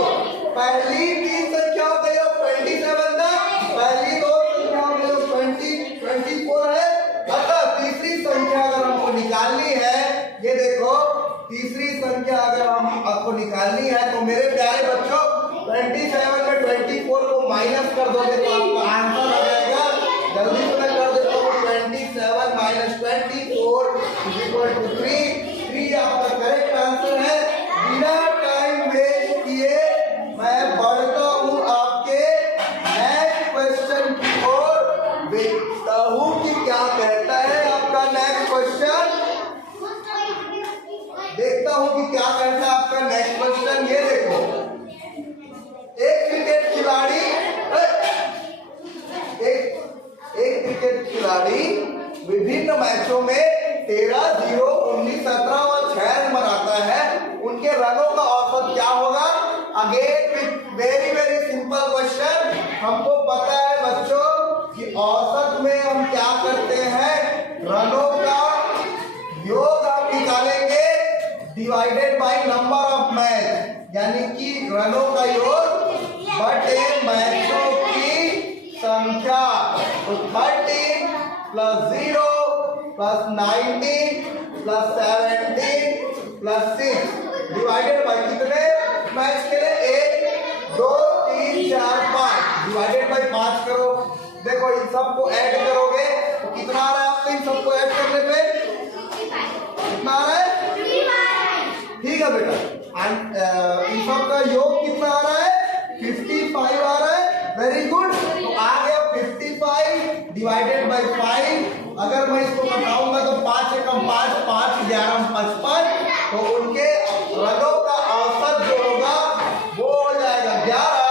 पहली 3 संख्याओं का योग 27 था, पहली 2 संख्याओं का योग 24 है। अतः तीसरी संख्या अगर हमको निकालनी है, ये देखो तीसरी संख्या अगर हम आपको निकालनी है तो मेरे प्यारे बच्चों 27 में 24 को माइनस कर दोगे तो आपका आंसर आ जाएगा। जल्दी से मैं कर देता हूँ, 27 माइनस 24 इज इक्वल टू 3 आपका करेक्ट आंसर है। बिना टाइम वेस्ट किए मैं बढ़ता हूँ आपके नेक्स्ट क्वेश्चन की ओर, देखता हूँ कि क्या कहता है आपका नेक्स्ट क्वेश्चन, देखता हूँ कि क्या कहता है आपका नेक्स्ट क्वेश्चन। ये देखो, एक क्रिकेट खिलाड़ी विभिन्न मैचों में 13, 0, 19, 17 और 6 रन बनाता है, उनके रनों का औसत क्या होगा। Again very very simple question. हमको पता है बच्चों कि औसत में हम क्या करते हैं, रनों का योग हम निकालेंगे divided by number of match, यानी कि रनों का योग बटे मैचों की संख्या। तो 13 plus 0 plus 19 plus 17 plus 6 divided by कितने मैच के लिए, 1, 2, 3, 4, 5 डिवाइडेड बाय 5 करो। देखो इन सबको ऐड करोगे तो कितना आ रहा है आपको, इन सबको ऐड करने पे कितना आ रहा है, ठीक है बेटा। इन सब का योग कितना आ रहा है, 55 आ रहा है। Very good. तो आ गया 55 डिवाइडेड बाय 5। अगर मैं इसको बताऊंगा तो 5 से कम 5, 5, 11, 55। तो उनके रनों का औसत जो होगा वो हो जाएगा 11।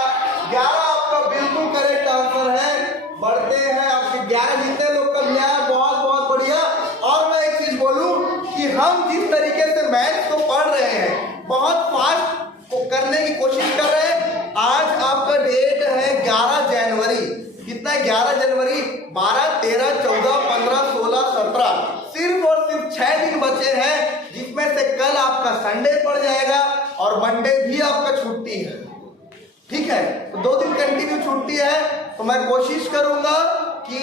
11 आपका बिल्कुल करेक्ट आंसर है। बढ़ते हैं, आपके 11 जितने लोग कर लिया है, बहुत बहुत बढ़िया। और मैं एक चीज बोलूं कि हम जिस तरीके से मैथ को पढ़ रहे हैं, बहुत फास्ट को करने की कोशिश कर रहे हैं। आज आपका डेट है 11 जनवरी। कितना है, 11 जनवरी, 12, 13, 14, 15, 16, 17, सिर्फ और सिर्फ 6 दिन बचे हैं, जिसमें से कल आपका संडे पड़ जाएगा और मंडे भी आपका छुट्टी है, ठीक है। तो 2 दिन कंटिन्यू छुट्टी है। तो मैं कोशिश करूंगा कि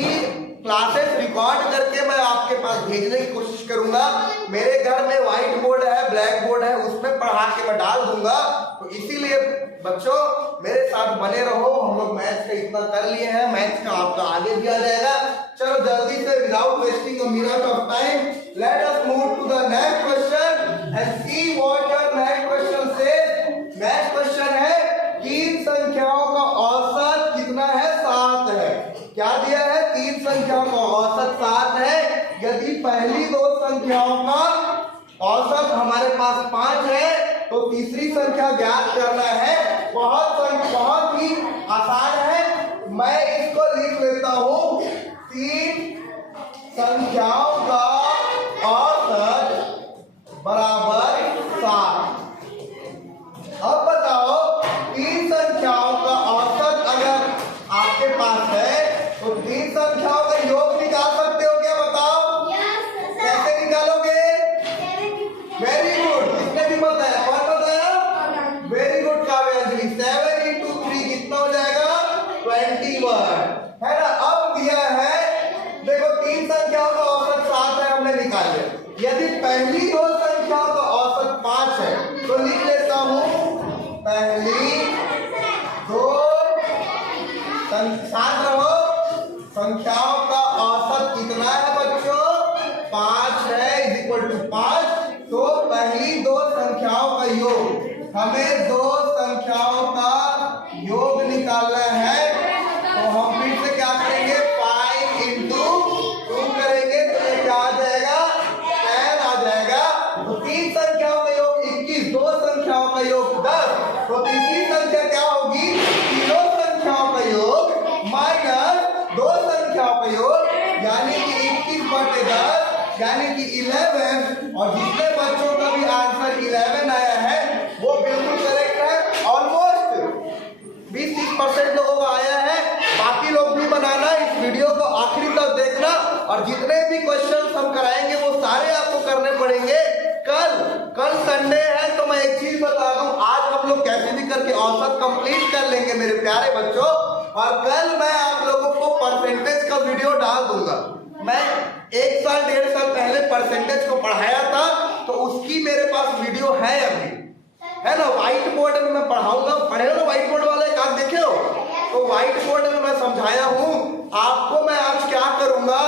क्लासेस रिकॉर्ड करके मैं आपके पास भेजने की कोशिश करूंगा। मेरे घर में व्हाइट बोर्ड है, ब्लैक बोर्ड है, उसमें पढ़ा के मैं डाल दूंगा। तो इसीलिए बच्चों मेरे साथ बने रहो। हम लोग मैथ्स का इतना कर लिए हैं, मैथ्स का आपका आगे भी आ जाएगा। चलो जल्दी से, without wasting a minute of time, let us move to the next question and see what your next question says. Next question है, 3 संख्याओं का औसत कितना है, 7 है। क्या दिया है, 3 संख्याओं का औसत 7 है। यदि पहली 2 संख्याओं का औसत हमारे पास 5 है तो तीसरी संख्या ज्ञात करना है। बहुत ही आसान है। मैं इसको लिख लेता हूं, 3 संख्याओं का औसत बराबर तो तीन संख्याओं का योग निकाल सकते हो क्या, बताओ? कैसे निकालोगे? वेरी गुड, किसने भी बताया? कौन बताया? वेरी गुड काव्यांजलि। 7 into 3 कितना हो जाएगा? 21, है ना। अब दिया है, देखो तीन संख्याओं का औसत 7 है, हमने निकाल लिया। यदि पहली दो संख्याओं का औसत 5 है तो लिख लेता हूं पहली दो साथ रहो संख्याओं का औसत कितना है बच्चों? 5 है, इज इक्वल टू 5। तो पहली दो संख्याओं का योग, हमें दो संख्याओं का योग निकालना है। तो हम फिर से क्या करेंगे? 5 into 2 करेंगे तो ये क्या आ जाएगा? 10 आ जाएगा। तो तीन संख्याओं का योग 21, दो संख्याओं का योग 10। तो तीसरी संख्या क्या होगी? तीनों संख्याओं का योग माइनस दो संख्याओं का योग, यानी कि 21/10 यानी कि 11। और जितने बच्चों का भी आंसर 11 आया है वो बिल्कुल करेक्ट है। ऑलमोस्ट 20-30% लोगों का आया है। बाकी लोग भी बनाना, इस वीडियो को आखिरी तक देखना और जितने भी क्वेश्चन हम कराएंगे वो सारे आपको करने पड़ेंगे। कल संडे है तो मैं एक चीज बता दूं, आज हम लोग कैसे भी करके औसत कंप्लीट कर लेंगे मेरे प्यारे बच्चों। और कल मैं आप लोगों को परसेंटेज का वीडियो डाल दूंगा। मैं 1 साल 1.5 साल पहले परसेंटेज को पढ़ाया था तो उसकी मेरे पास वीडियो है अभी, है ना। व्हाइट बोर्ड में मैं पढ़ाऊंगा, पढ़े हो व्हाइट बोर्ड वाले काम देखे हो? तो व्हाइट बोर्ड में मैं समझाया हूं आपको। मैं आज क्या करूंगा,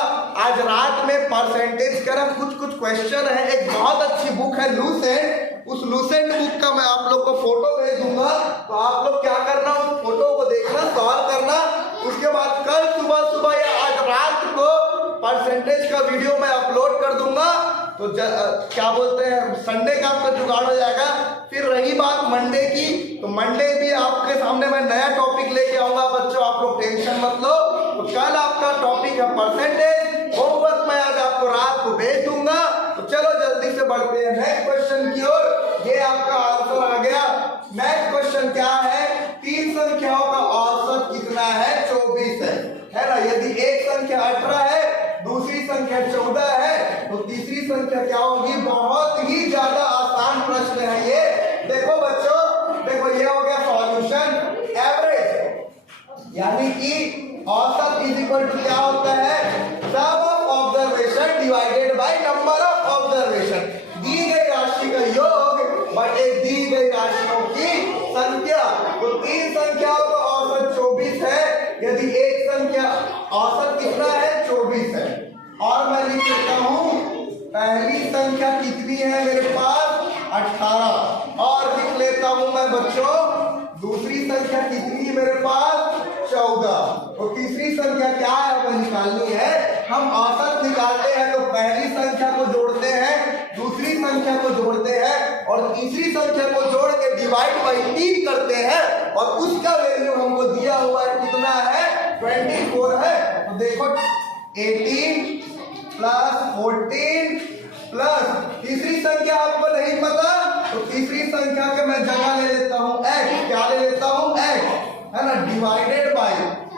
आज रात में परसेंटेज का कुछ क्वेश्चन है। एक बहुत अच्छी बुक है लूसेंट, उस लूसेंट बुक का मैं आप लोग को फोटो भेज दूंगा। तो आप लोग क्या करना, उस फोटो को देखना, सॉल्व करना। उसके बाद कल सुबह या आज रात को परसेंटेज का वीडियो मैं अपलोड कर दूंगा। तो क्या बोलते हैं, संडे का आपका जुगाड़ हो जाएगा। फिर रही बात मंडे की, तो मंडे भी आपके सामने मैं नया टॉपिक लेके आऊंगा बच्चों, आप लोग टेंशन मत लो। तो कल आपका टॉपिक है परसेंटेज। होमवर्क मैं आज आपको रात को भेज दूंगा। तो चलो जल्दी से बढ़ते हैं नेक्स्ट क्वेश्चन की ओर। ये आपका आंसर आ गया। नेक्स्ट क्वेश्चन क्या है? तीन संख्याओं का औसत कितना है? 24 है ना। यदि एक संख्या 18 है, दूसरी संख्या 14 है, तो तीसरी संख्या क्या होगी? बहुत ही ज्यादा आसान प्रश्न है ये। देखो बच्चों, देखो ये हो गया सॉल्यूशन। एवरेज यानी कि औसत इज इक्वल टू क्या होता है? Sum of observation divided by number of observation. दी गई राशि का योग बटे दी गई राशियों की संख्या। तो तीन संख्याओं का औसत 24 है। यदि एक संख्या औसत कितना है? 24 है। और मैं लिख लेता हूं पहली संख्या कितनी है मेरे पास? 18। और लिख लेता हूं मैं बच्चों दूसरी संख्या कितनी है मेरे पास? 14। तो तीसरी संख्या क्या है हमें निकालनी है। हम औसत निकालते हैं तो पहली संख्या को जोड़ते हैं, दूसरी संख्या को जोड़ते हैं और तीसरी संख्या को जोड़ के डिवाइड बाई 3 करते हैं। और उसका वैल्यू हमको दिया हुआ है कितना है? 24 है। तो देखो 18 प्लस 14 प्लस तीसरी संख्या आपको नहीं पता तो तीसरी संख्या के मैं जगह ले लेता हूं x। क्या ले लेता हूं? x, है ना, divided by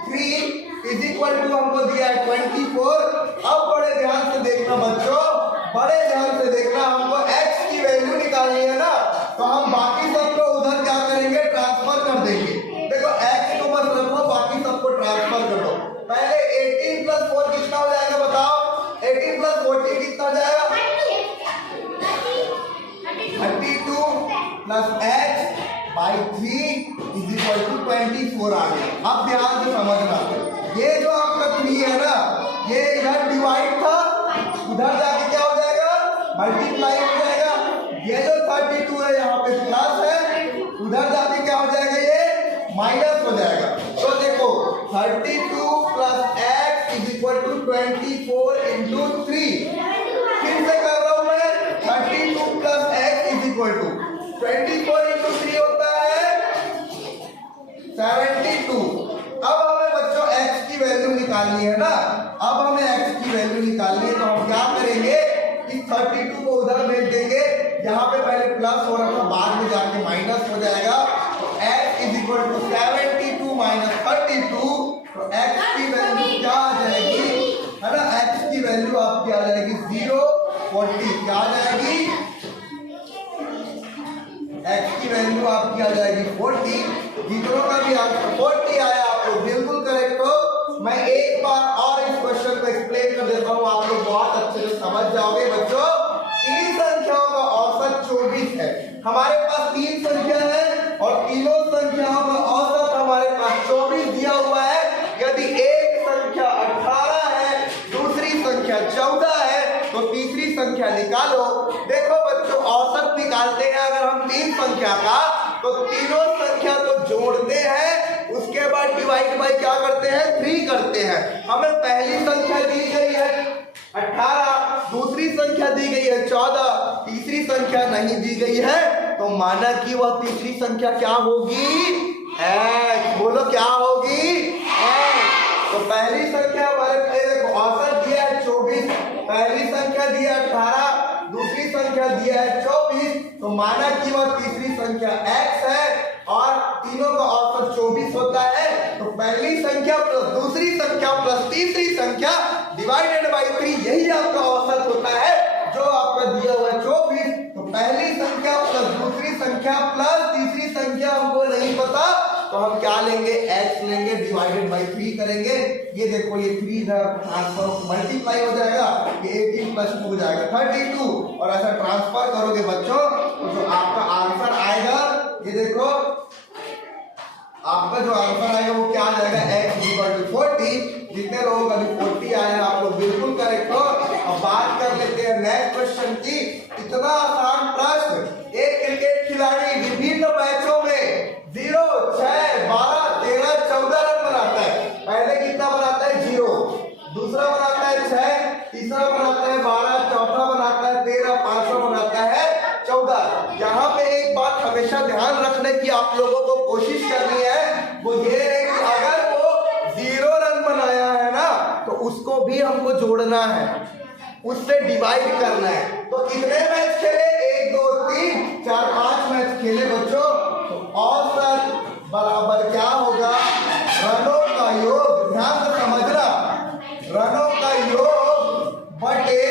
3 is equal to हमको दिया है 24। अब बड़े ध्यान से देखना बच्चों, बड़े ध्यान से देखना। हमको x की वैल्यू निकालनी है ना, तो हम बाकी सबको उधर क्या करेंगे? ट्रांसफर कर देंगे। देखो x को बस रखो, बाकी सबको ट्रांसफर कर दो। पहले 18 प्लस 4 कितना हो जाएगा बताओ? 18 प्लस 14 कितना हो जाएगा? 32 plus x by 3 is equal to 24 आ गया। अब ध्यान से समझना, ये जो आपका 3 है ना, ये इधर डिवाइड था, उधर जाके क्या हो जाएगा? मल्टीप्लाई हो जाएगा। ये जो 32 है यहाँ पे प्लस है, उधर जाके क्या हो जाएगा? ये माइनस हो जाएगा। तो देखो 32 plus x is equal to 24 into 3। फिर से कर रहा हूं मैं, 32 plus x is equal to 24 into 3 होता है 72। अब हमें बच्चों x की वैल्यू निकालनी है ना, अब हमें x की वैल्यू निकालनी है। तो हम क्या करेंगे कि 32 को उधर भेज देंगे, यहाँ पे पहले प्लस हो रहा था, बाद में जाके माइनस हो जाएगा। तो x is equal to 72 minus 32। तो x की वैल्यू क्या 40 क्या आ जाएगी, x की वैल्यू आपकी आ जाएगी 40। जितनों का भी आंसर 40 आया आप लोग बिल्कुल करेक्ट हो। मैं एक बार और इस क्वेश्चन को एक्सप्लेन कर देता हूँ, आप लोग बहुत अच्छे से समझ जाओगे बच्चों। तीन संख्याओं का औसत 24 है। हमारे पास तीन संख्या है और तीनों संख्याओं का औसत हमारे पास 24 दिया हुआ है। यदि एक संख्या 18 है, दूसरी संख्या 14 है, तो तीसरी संख्या निकालो। देखो बच्चों, औसत निकालते हैं अगर हम तीन संख्या का, तो तीनों संख्या को जोड़ते हैं, उसके बाद डिवाइड बाय क्या करते हैं, 3 करते हैं। हमें पहली संख्या दी गई है 18, दूसरी संख्या दी गई है 14, तीसरी संख्या नहीं दी गई है, तो माना कि वह तीसरी संख्या क्या होगी, x। बोलो क्या होगी, x। तो पहली संख्या हमारे औसत दिया है 24, पहली संख्या दिया है 18, दूसरी संख्या दिया है 24, तो माना कि वह तीसरी संख्या x है और तीनों का औसत 24 होता है। तो पहली संख्या प्लस दूसरी संख्या प्लस तीसरी संख्या डिवाइडेड बाई 3, यही आपका औसत होता है जो आपका दिया हुआ है 24। तो पहली संख्या प्लस दूसरी संख्या प्लस तीसरी संख्या हमको नहीं पता, तो हम क्या लेंगे, x लेंगे, डिवाइडेड बाई 3 करेंगे। ये देखो ये 3 ट्रांसफर मल्टीप्लाई हो जाएगा, ये 18 प्लस 2 हो जाएगा 32, और ऐसा ट्रांसफर करोगे बच्चों तो जो आपका आंसर आएगा, ये देखो आपका जो आंसर आएगा वो क्या आ जाएगा, x = 40। जितने लोगों का भी 40 आया है आप लोग बिल्कुल करेक्ट हो। अब बात कर लेते हैं नेक्स्ट क्वेश्चन की। इतना आसान प्रश्न, एक क्रिकेट खिलाड़ी विभिन्न मैचों में 0, 6, 12, 13, 14 रन बनाता है। पहले कितना बनाता है, 0, दूसरा बनाता है 6, तीसरा बनाता है 12, चौथा बनाता है 13, पांचवा बनाता है 14। यहाँ पे एक बात हमेशा ध्यान रखने की आप लोगों को कोशिश करनी है, वो ये है कि अगर वो 0 रन बनाया है ना, तो उसको भी हमको जोड़ना है, उससे डिवाइड करना है। तो कितने मैच खेले, 1, 2, 3, 4, 5 मैच खेले बच्चों, तो औसत बराबर क्या होगा, रनों का योग, ध्यान से समझना, रनों का योग बटे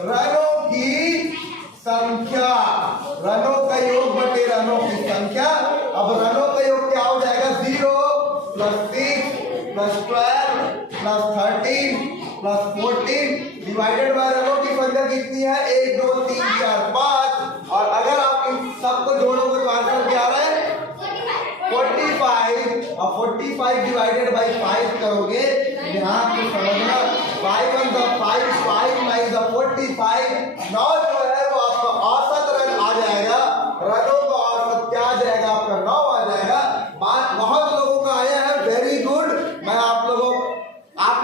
रनों की संख्या, रनों का योग बटे रनों की संख्या। अब रनों का योग क्या हो जाएगा, 0 + 6 + 12 + 13 + 14 डिवाइडेड बाय रनों की संख्या कितनी है, 1, 2, 3, 4, 5। और अगर आप इन सबको जोड़ोगे तो आंसर क्या आ रहा है, 45। और 45 डिवाइडेड बाई 5 करोगे, ध्यान से समझना, 5 × 5, 5 × 45, 9 जो है वो आपका औसत रन आ जाएगा। रनों का औसत क्या आ जाएगा, आपका 9 आ जाएगा। बात बहुत लोगों का आया है, वेरी गुड। मैं आप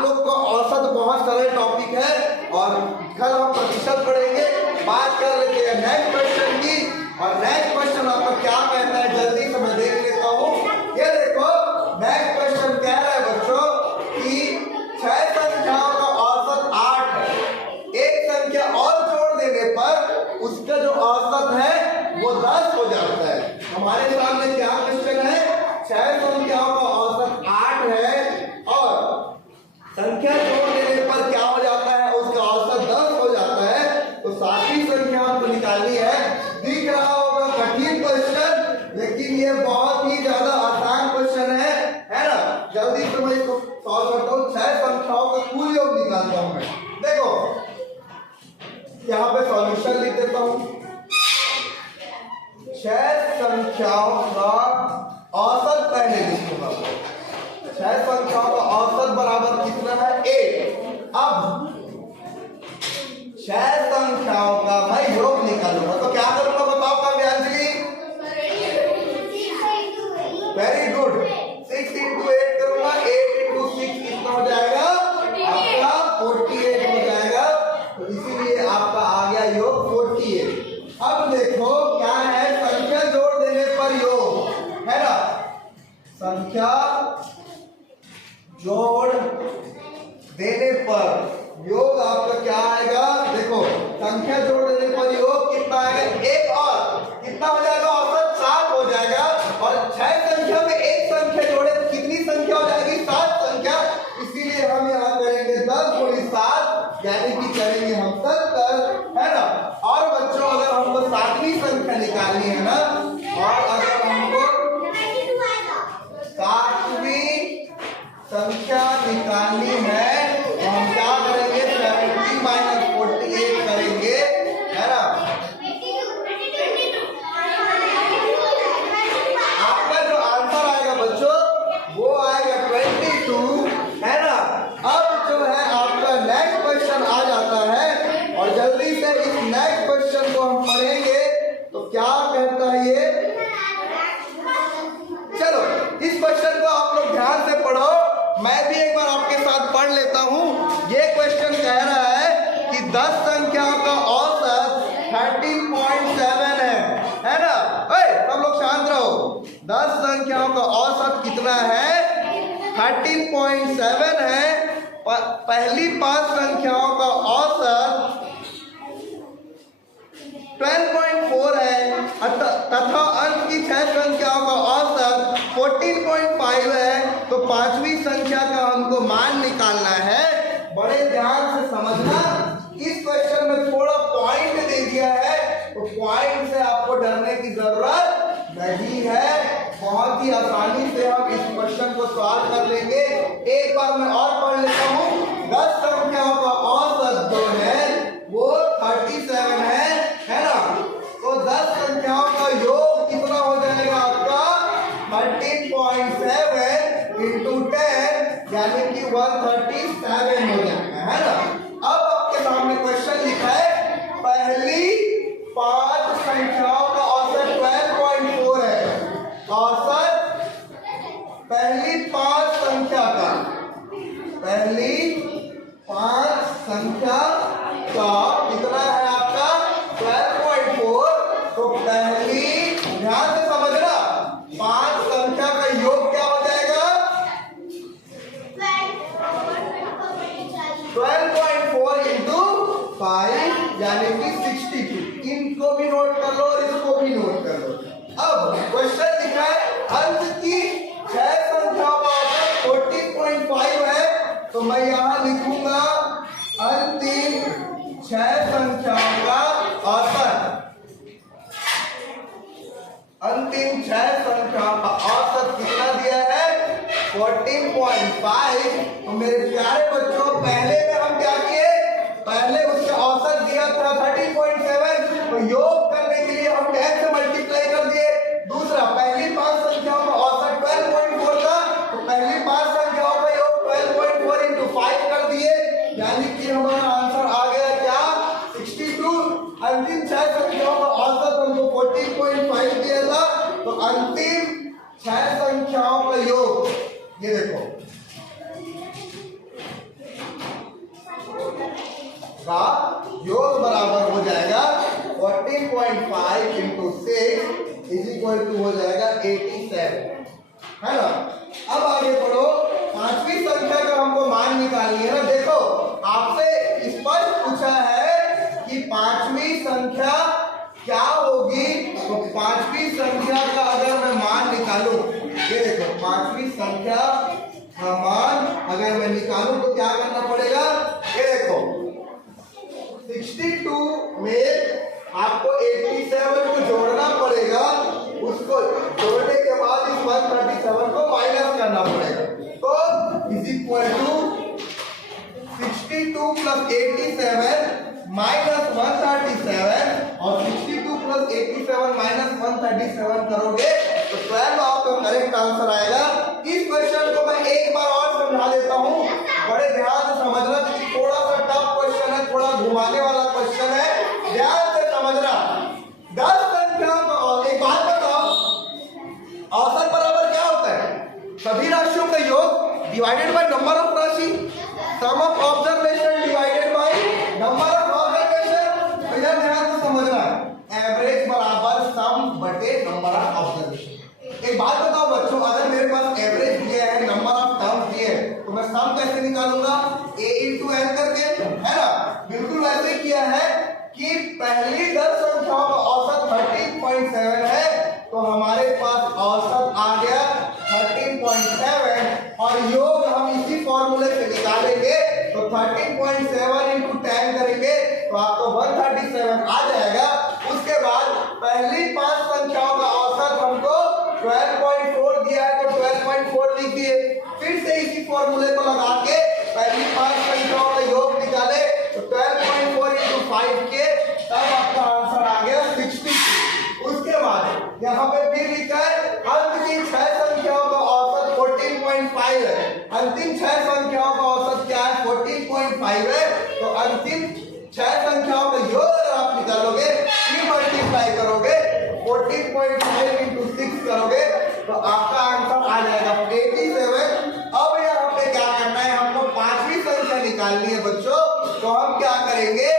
लोग को औसत बहुत सरल टॉपिक है और कल हम प्रतिशत पढ़ेंगे। बात कर लेते हैं नेक्स्ट क्वेश्चन की, और नेक्स्ट क्वेश्चन आपका क्या कहता है, जल्दी से मैं देख लेता हूँ। ये देखो नेक्स्ट क्वेश्चन कह रहा है बच्चों कि 6 संख्याओं का औसत 8 है, एक संख्या और जोड़ देने पर उसका जो औसत है वो 10 हो जाता है। हमारे सामने क्या क्वेश्चन है, 6 संख्याओं का औसत 8 है और संख्या जोड़ देने पर क्या हो जाता है, उसका औसत 10 हो जाता है। तो सातवीं संख्या हमको निकालनी है। दिख रहा होगा कठिन क्वेश्चन, लेकिन ये बहुत ही ज्यादा आसान क्वेश्चन है ना। जल्दी से मैं इसको सॉल्व करता हूँ। 6 संख्याओं का कुल योग निकालता हूँ मैं। देखो यहाँ पे सॉल्यूशन लिख देता हूँ। 6 संख्याओं का औसत पहले लिखूंगा। 6 संख्याओं का औसत बराबर कितना है, 1। अब 6 संख्याओं का मैं योग निकालूंगा, तो क्या करूंगा बताओ काव्यांजलि, वेरी गुड, 6 × 8 करूंगा, 8 × 6 कितना हो जाएगा, आपका 48 हो जाएगा। तो इसीलिए आपका आ गया योग 48। अब देखो क्या है, संख्या जोड़ देने पर योग है ना, संख्या जोड़ देने पर योग आपका क्या आएगा, देखो संख्या जोड़ देने पर योग कितना आएगा, 1 और कितना हो जाएगा, औसत 7 हो जाएगा। और 6 संख्या में एक संख्या जोड़े कितनी संख्या हो जाएगी, 7 संख्या। इसीलिए हम यहाँ करेंगे 10 × 7, यानी कि करेंगे हम 70, है ना। 10 संख्याओं का औसत 13.7 है ना? सब लोग शांत रहो। 10 संख्याओं का औसत कितना है? 13.7 है। पहली 5 संख्याओं का औसत 12.4 है तथा अंत की 6 संख्याओं का औसत 14.5 है। तो पांचवी संख्या का हमको मान निकालना है। बड़े ध्यान से समझना, इस क्वेश्चन में थोड़ा पॉइंट दे दिया है, तो पॉइंट से आपको डरने की जरूरत नहीं है। बहुत ही आसानी से हम इस क्वेश्चन को सॉल्व कर लेंगे। एक बार मैं और पढ़ लेता हूँ। 10 संख्याओं का औसत जो है वो 37 है ना? तो 10 संख्याओं का योग कितना हो जाएगा आपका? 13.7 इंटू 10 यानी कि 137 हो जाएगा, है ना? अब आपके सामने क्वेश्चन लिखा है, पहली 5 संख्याओं का औसत 12.4 है। औसत पहली 5 संख्या का, पहली 5 संख्या का कितना है आपका? 12.4। तो पहली, ध्यान से समझना, 5 संख्या का योग क्या हो जाएगा? 12.4 इंटू 5 यानी कि 62। इनको भी नोट कर लो और इसको भी नोट कर लो। अब क्वेश्चन लिखा है, अंत की 6 संख्याओं का औसत 14.5 है। तो मैं यहां लिखूंगा अंतिम 6 संख्याओं का औसत। अंतिम 6 संख्याओं का औसत कितना दिया है? 14.5। तो मेरे प्यारे बच्चों, पहले में हम क्या किए? पहले उसका औसत दिया था 13.7, तो योग करने के लिए हम 10 से मल्टीप्लाई कर दिए। दूसरा, पहली 5 संख्याओं का औसत 12.4 था, तो पहली 5 संख्याओं का योग 12.4 इंटू 5 कर दिए, यानी कि हमारा आंसर आ गया क्या? 62। अंतिम 6 संख्याओं का औसत हमको 14.5 दिया था, तो अंतिम 6 संख्याओं का योग, ये देखो, का योग बराबर हो जाएगा 14.5 इंटू 6 इज इक्वल टू हो जाएगा 87, है ना? अब आगे बढ़ो। पांचवी संख्या का हमको मान निकालनी है ना। देखो, आपसे स्पष्ट पूछा है कि पांचवी संख्या क्या होगी। तो पांचवी संख्या का अगर मैं मान निकालूं, ये देखो, पांचवी संख्या का मान अगर मैं निकालूं तो क्या करना पड़ेगा? ये देखो, 62 में आपको 87 को जोड़ना पड़ेगा, उसको जोड़ने के बाद इस 137 को माइनस करना पड़ेगा। तो is equal to 62 plus 87 minus 137, और 62 प्लस 87 माइनस 137 करोगे तो 12 आपका करेक्ट आंसर आएगा। इस क्वेश्चन को मैं एक बार और समझा देता हूँ, बड़े ध्यान से समझना, क्योंकि थोड़ा सा टफ क्वेश्चन है, थोड़ा घुमाने वाला क्वेश्चन है, ध्यान से समझना। 10 संख्याओं का, और एक बात बताओ, औसत बराबर क्या होता है? सभी राशियों का योग डिवाइडेड बाय नंबर ऑफ राशि, sum of observation divided by number of observation. तो यह ध्यान से समझना, एवरेज बराबर सम बटे नंबर ऑफ ऑब्जर्वेशन। एक बात बताओ बच्चों, अगर मेरे पास एवरेज दिया है, नंबर ऑफ टर्म्स दिए हैं, तो मैं सम कैसे निकालूंगा? a इंटू n करके, है ना? बिल्कुल वैसे किया है कि पहली 10 संख्याओं का औसत 13.7 है, तो हमारे पास औसत आ गया 13.7, और योग हम इसी फॉर्मूले से निकालेंगे। तो 13.7 इंटू 10 करेंगे तो आपको 137 आ जाएगा। उसके बाद पहली 5 संख्याओं का औसत हमको 12.4 दिया है, तो 12.4 लिख दिए। फिर से इसी फॉर्मूले को लगा के पहली 5 संख्याओं का योग निकाले, तो 12.4 इंटू 5 के, तब आपका आंसर आ गया 62। उसके बाद यहाँ पे फिर लिखा है अंत की 6 संख्याओं का औसत 14.5 है। अंतिम 6 संख्याओं का औसत क्या है? 14.5 है। तो अंतिम 6 संख्याओं का योग अगर आप निकालोगे, फिर मल्टीप्लाई करोगे, 14.5 इंटू 6 करोगे, तो आपका आंसर आ जाएगा 87। अब यहाँ पे क्या करना है, हमको पांचवी संख्या निकालनी है बच्चों। तो हम क्या करेंगे?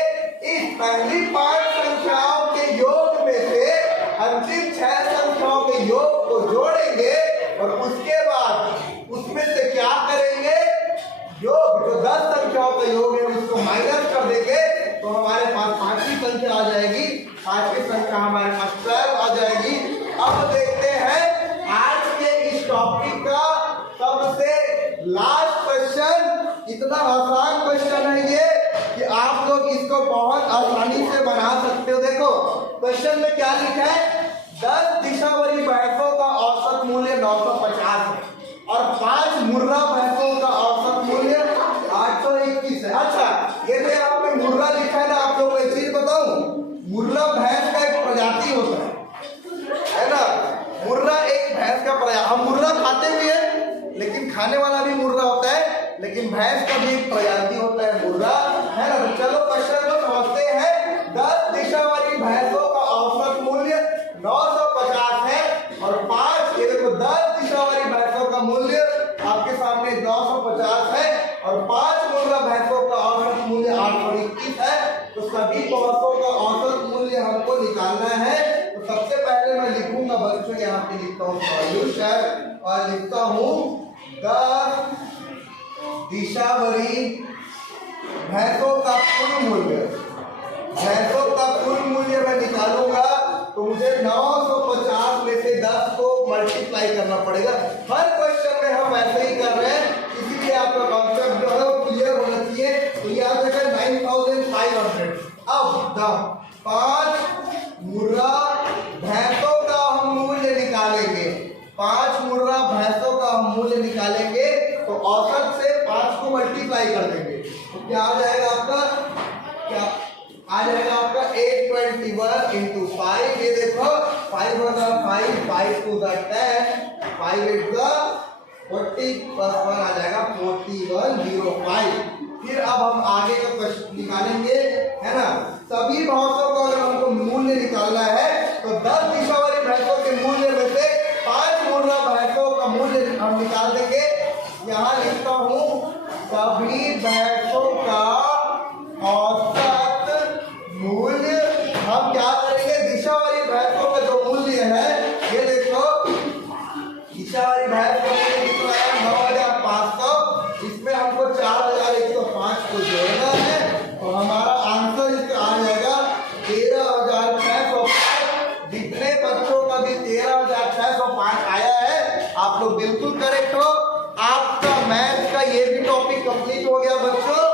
पहली 5 संख्याओं के योग में से अंतिम 6 संख्याओं के योग को जोड़ेंगे और उसके बाद उसमें से क्या करेंगे, योग जो 10 संख्याओं का योग है उसको माइनस कर देंगे तो हमारे पास 5वीं संख्या आ जाएगी। 5वीं संख्या हमारे पास 12 आ जाएगी। अब देखते हैं आज के इस टॉपिक का सबसे लास्ट क्वेश्चन। इतना आसान क्वेश्चन है ये कि आप लोग इसको बहुत आसानी से बना सकते हो। देखो क्वेश्चन में क्या लिखा है, 10 दिशावरी भैंसों का औसत मूल्य 950 है और 5 मुर्रा भैंसों का औसत मूल्य 821 है। अच्छा ये जो यहाँ पे मुर्रा लिखा है ना, आप लोग को एक चीज बताऊं, मुर्रा भैंस का एक प्रजाति होता है ना। मुर्रा एक भैंस का प्रजाति, हम मुर्रा खाते भी हैं लेकिन खाने वाला भी मुर्रा होता है, लेकिन भैंस का भी एक प्रजाति होता है मुर्रा, है ना। तो चलो क्वेश्चन को समझते हैं। 10 दिशावाली भैंसों का औसत मूल्य 950 है और 5, ये देखो 10 दिशावाली भैंसों का मूल्य आपके सामने 950 है और 5 मुर्रा भैंसों का औसत मूल्य 821 है। तो सभी भैंसों का औसत मूल्य हमको निकालना है। तो सबसे पहले मैं लिखूंगा बच्चों, यहाँ पे लिखता हूँ सॉल्यूशन और लिखता हूँ 10 दिशावरी भैंसों का कुल मूल्य, भैंसों का कुल मूल्य मैं निकालूंगा तो मुझे 950 में से 10 को मल्टीप्लाई करना पड़ेगा। हर क्वेश्चन में हम ऐसे ही कर रहे हैं, इसीलिए आपका कॉन्सेप्ट जो है वो क्लियर होना चाहिए। तो ये आप देखिए 9500। अब 5 मुर्रा भैंसों का हम मूल्य निकालेंगे, 5 मुर्रा भैंसों का हम मूल्य निकालेंगे तो औसत से 5 को मल्टीप्लाई कर देंगे तो क्या आ जाएगा आपका, क्या आ जाएगा आपका 821 into 5। ये देखो 5 1 5, 5 2 10, 5 8 40 प्लस 1 आ जाएगा 4105। फिर अब हम आगे का क्वेश्चन निकालेंगे, है ना। सभी भैंसों का अगर हमको मूल्य निकालना है तो 10 दिशावाली भैंसों के मूल्य में से 5 मुर्रा भैंसों का मूल्य हम निकाल देंगे। यहाँ लिखता हूँ सभी भैंसों का औसत मूल्य। हम क्या करेंगे, दिशावाली भैंसों का जो मूल्य है, ये देखो दिशावाली भैंस का मूल्य कितना है 9500, इसमें हमको 4105 को जोड़ना है तो हमारा आंसर इसका आ जाएगा 13605। जितने बच्चों का भी 13605 आया है आप लोग बिल्कुल करेक्ट हो। आपका मैथ का ये भी टॉपिक कंप्लीट हो गया बच्चों।